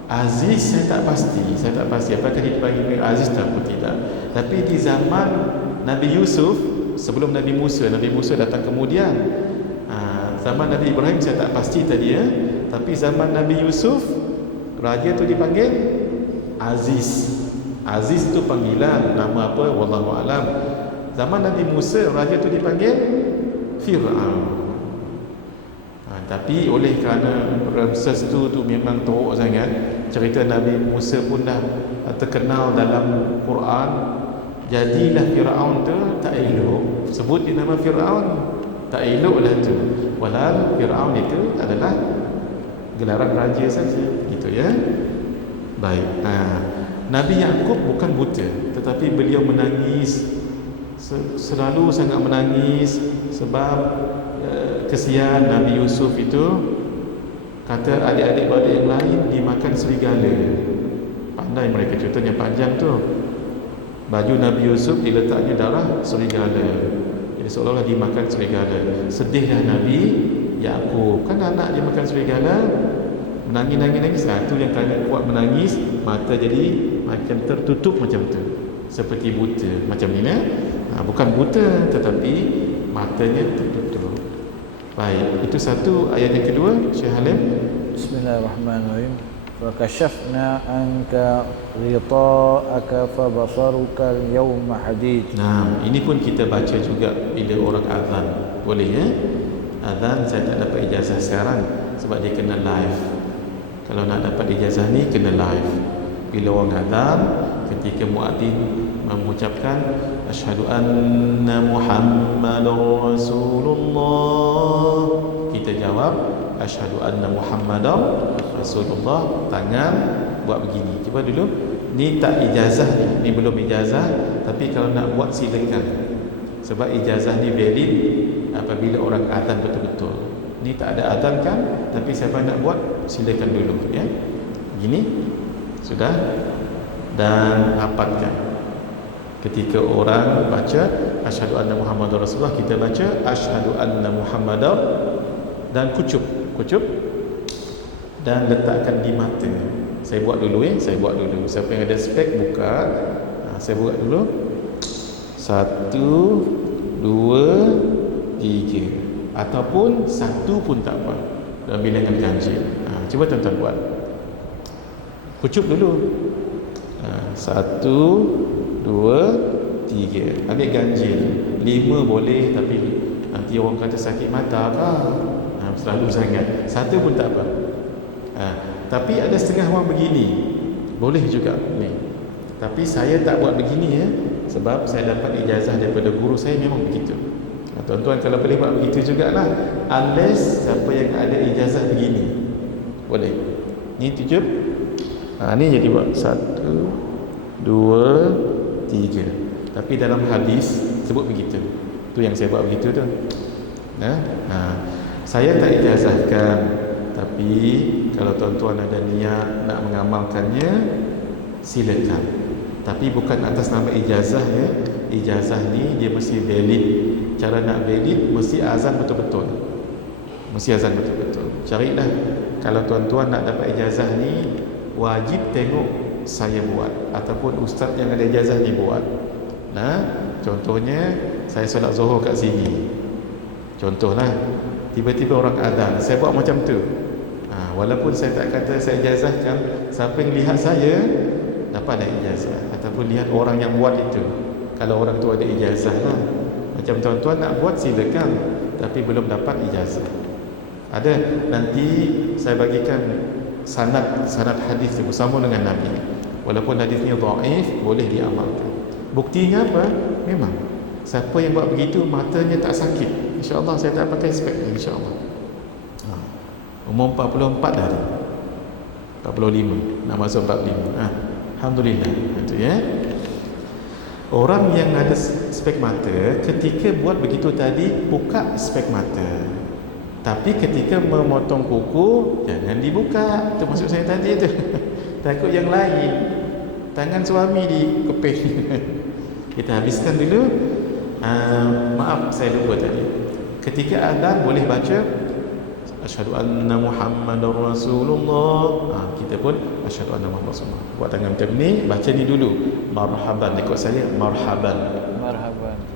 Aziz saya tak pasti apakah dipanggil Aziz atau tidak. Tapi di zaman Nabi Yusuf, sebelum Nabi Musa datang kemudian. Zaman Nabi Ibrahim saya tak pasti tadi tapi zaman Nabi Yusuf raja tu dipanggil Aziz. Aziz tu panggilan, nama apa wallahu alam. Zaman Nabi Musa raja tu dipanggil Fir'aun. Tapi oleh kerana Ramses tu memang teruk sangat, cerita Nabi Musa pun dah terkenal dalam Quran, jadilah Fir'aun tu tak elok sebut dia nama Fir'aun, tak elok lah tu. Walau Fir'aun itu adalah gelaran raja saja, gitu Baik. Nabi Yaqub bukan buta, tetapi beliau menangis, selalu sangat menangis sebab kesian Nabi Yusuf itu Kata adik-adik beradik yang lain dimakan serigala. Pandai mereka, contohnya panjang tu. Baju Nabi Yusuf diletaknya darah serigala. Jadi seolah-olah dimakan serigala. Sedihlah Nabi Yaqub, kan anak dia makan serigala. Menangis. Satu yang kena kuat menangis, mata jadi macam tertutup macam tu, seperti buta macam ni bukan buta tetapi matanya tertutup. Baik, itu satu. Ayat yang kedua, Syekh Halim. Bismillahirrahmanirrahim. Fakashafna anka ghita'aka fabasaruka al-yawma hadid. Nah, ini pun kita baca juga bila orang azan. Boleh ya? Azan saya tak dapat ijazah sekarang sebab dia kena live. Kalau nak dapat ijazah ni kena live. Bila orang azan, ketika muadzin mengucapkan asyhadu anna Muhammadar Rasulullah, kita jawab asyhadu anna Muhammadar Rasulullah, tangan buat begini. Cuba dulu. Ni tak ijazah ni belum ijazah, tapi kalau nak buat silakan. Sebab ijazah ni valid apabila orang azan betul-betul. Ni tak ada azan kan, tapi siapa nak buat silakan dulu ya. Begini. Sudah. Dan hafalkan. Ketika orang baca asyhadu anna Muhammadar Rasulullah, kita baca asyhadu anna Muhammadar dan kucup dan letakkan di mata. Saya buat dulu saya buat dulu. Siapa yang ada spek buka. Saya buat dulu. 1 2 3, ataupun 1 pun tak apa dalam bilangan ganjil. Cuba tuan-tuan buat. Kucup dulu. 1 2 3. Ambil ganjil. 5 boleh, tapi nanti orang kata sakit mata kah? Selalu sangat. 1 pun tak apa. Tapi ada setengah orang begini. Boleh juga ni. Tapi saya tak buat begini ya, sebab saya dapat ijazah daripada guru saya memang begitu. Tuan-tuan kalau boleh buat begitu jugalah, unless siapa yang ada ijazah begini. Boleh. Ni 7. Ni jadi buat 1 2 3. Tapi dalam hadis sebut begitu. Tu yang saya buat begitu tu. Saya tak ijazahkan, tapi kalau tuan-tuan ada niat nak mengamalkannya, silakan. Tapi bukan atas nama ijazah ya. Ijazah ni dia mesti valid. Cara nak valid mesti azan betul-betul. Carilah. Kalau tuan-tuan nak dapat ijazah ni, wajib tengok saya buat ataupun ustaz yang ada ijazah ni buat. Contohnya saya solat zuhur kat sini. Contohlah, tiba-tiba orang azan, saya buat macam tu. Walaupun saya tak kata saya ijazahkan, siapa yang lihat saya dapat ada ijazah, ataupun lihat orang yang buat itu. Kalau orang tu ada ijazah lah. Macam tuan-tuan nak buat silakan, tapi belum dapat ijazah. Ada, nanti saya bagikan sanad hadis bersama dengan Nabi. Walaupun hadisnya dhaif, boleh diamalkan. Buktinya apa? Memang siapa yang buat begitu matanya tak sakit. InsyaAllah saya tak pakai spek, insyaAllah. Umur 44 dah, 45 nak masuk 45. Alhamdulillah. Itu ya. Orang yang ada spek mata, ketika buat begitu tadi, buka spek mata. Tapi ketika memotong kuku, jangan dibuka. Itu maksud saya tadi tu. Takut yang lain, tangan suami dikeping. Kita habiskan dulu. Maaf saya lupa tadi. Ketika azan boleh baca asyhadu anna Muhammadar Rasulullah. Kita pun asyhadu anna Muhammadar Rasulullah. Buat tangan macam ni, baca ni dulu. Marhaban, ikut saya. Marhaban.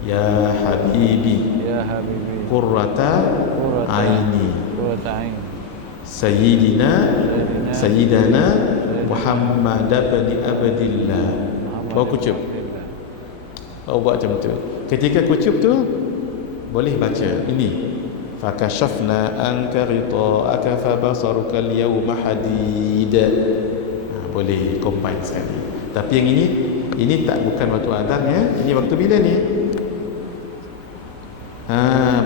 Ya habibi. Qurrata aini. Sayyidina Muhammad bin Abdillah. Bawa kucup. Buat macam tu. Ketika kucup tu boleh baca ini. Fakashafna anka ghita'aka fabasaruka al-yawma hadid. Boleh combine sekali. Tapi yang ini tak bukan waktu azan ya. Ini waktu bila ni?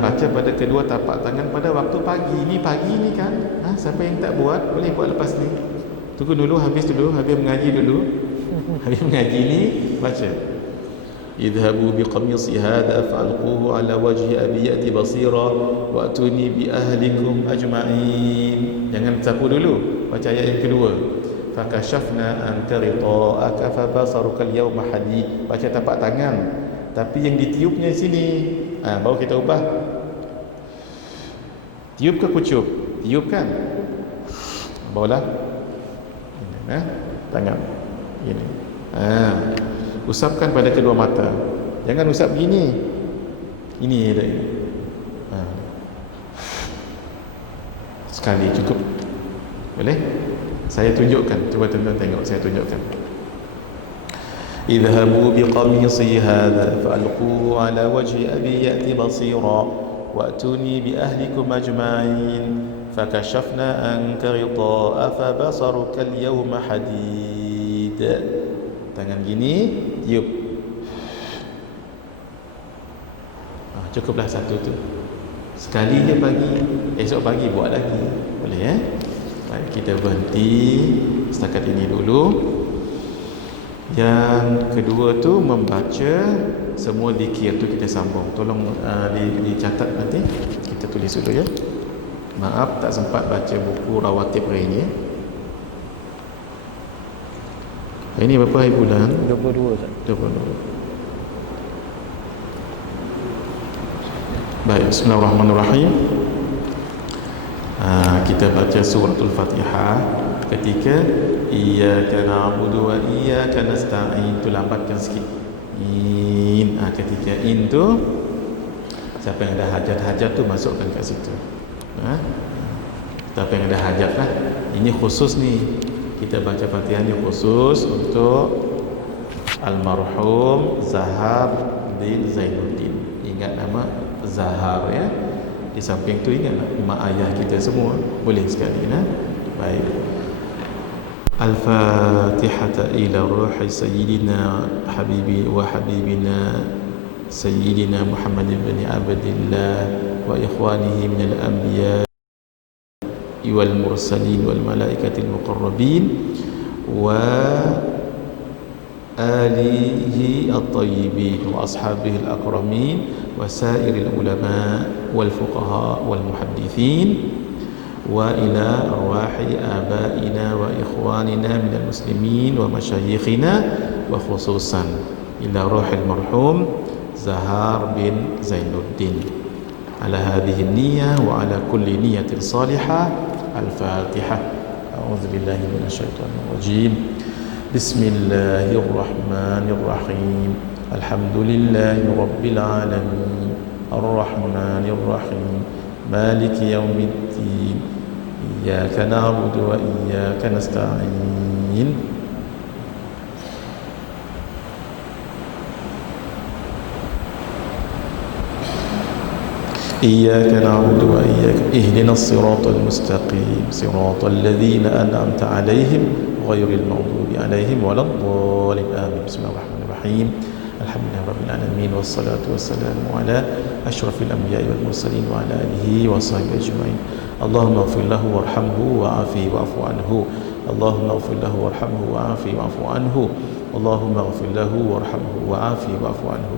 Baca pada kedua tapak tangan pada waktu pagi. Ini pagi ni kan. Siapa yang tak buat boleh buat lepas ni. Tunggu dulu, habis mengaji dulu. Habis mengaji ni baca. idhabu biqamisi hadha fa'alquhu ala wajhi abi ya'ti basira wa'tuni bi ahlikum ajma'in. Jangan sapu dulu, baca ayat yang kedua. Fakashafna anka rita'aka fabasaruka al-yawma hadid. Baca tapak tangan, tapi yang ditiupnya sini. Baru kita ubah. Tiup ke kucup? Tiup kan? Bawalah tangan ini. Usapkan pada kedua mata. Jangan usap begini. Ini dia. Sekali cukup. Boleh? Saya tunjukkan. Cuba tuan-tuan tengok, saya tunjukkan. Idhabu biqamisi hadha fa'alquhu ala wajhi abi ya'ti basira wa'tuni bi ahlikum ajma'in fakashafna anka ghita'a fabasaruka al-yawma hadid. Tangan gini, tiup. Cukuplah satu tu. Sekali je pagi, esok pagi buat lagi. Boleh Baik, kita berhenti setakat ini dulu. Yang kedua tu membaca semua zikir tu kita sambung. Tolong dicatat nanti. Kita tulis dulu ya. Maaf tak sempat baca buku rawatib hari ini. Ini berapa hari bulan? 22 Ustaz. 22. Baik, bismillahirrahmanirrahim. Kita baca suratul Fatihah ketika iyyaka na'budu wa iyyaka nasta'in. Tu lambatkan sikit. Ketika in tu, siapa yang ada hajat-hajat tu masukkan kat situ. Siapa yang ada hajat lah. Ini khusus ni. Kita baca Fatihah ni khusus untuk almarhum Zahar bin Zainuddin. Ingat nama Zahar ya. Di samping tu ingat mak ayah kita semua. Boleh sekali Baik. Al-Fatihah ila ruhi sayyidina habibi wa habibina sayyidina Muhammad ibn Abdillah wa ikhwanihi minal anbiya wal mursalin wal malaikatil muqarrabin wa alihi at-tayyibin wa ashabihi al-akramin wa sairil ulama wal fuqaha wal muhaddithin wa ila arwahi abaina wa ikhwanina minal muslimin wa masyayikhina wa khususan ila ruhil marhum Zahar bin Zainuddin ala hadhihi niyyah wa ala kulli niyyatin salihah. Al-Fatihah. A'udzu billahi minasyaitonir rajim. Bismillahirrahmanirrahim. Alhamdulillahi rabbil alamin. Ar-Rahmanir Rahim. Maliki yaumiddin. Iyyaka na'budu wa iyyaka nasta'in. إياك نعبد وإياك اهدنا الصراط المستقيم صراط الذين أنعمت عليهم غير المغضوب عليهم ولا الضالين آمين. بسم الله الرحمن الرحيم. الحمد لله رب العالمين والصلاة والسلام على أشرف الأنبياء والمرسلين وعلى آله وصحبه أجمعين. اللهم اغفر له وارحمه وعافه واعف عنه. اللهم اغفر له وارحمه وعافه واعف عنه. اللهم اغفر له وارحمه وعافه واعف عنه.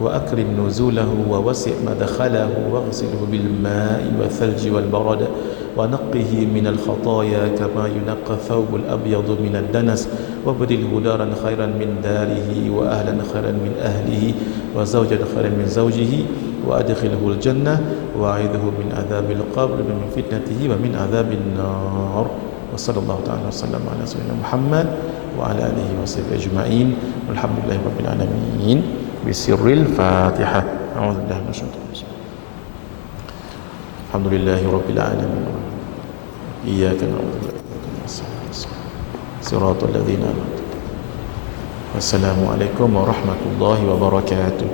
وأكرم نزوله ووسع مدخله واغسله بالماء والثلج والبرد ونقه من الخطايا كما ينقى الثوب الأبيض من الدنس وابدله دارا خيرا من داره وأهلا خيرا من أهله وزوجا خيرا من زوجه وأدخله الجنة وأعيذه من عذاب القبر ومن فتنته ومن عذاب النار. وصلى الله تعالى وسلم على سيدنا محمد وعلى آله وصحبه أجمعين والحمد لله رب العالمين. بسر الفاتحة. أعوذ بالله من الشيطان الرجيم. الحمد لله رب العالمين. إياك نعبد وإياك نستعين صراط الذين أنعمت عليهم. والسلام عليكم ورحمة الله وبركاته.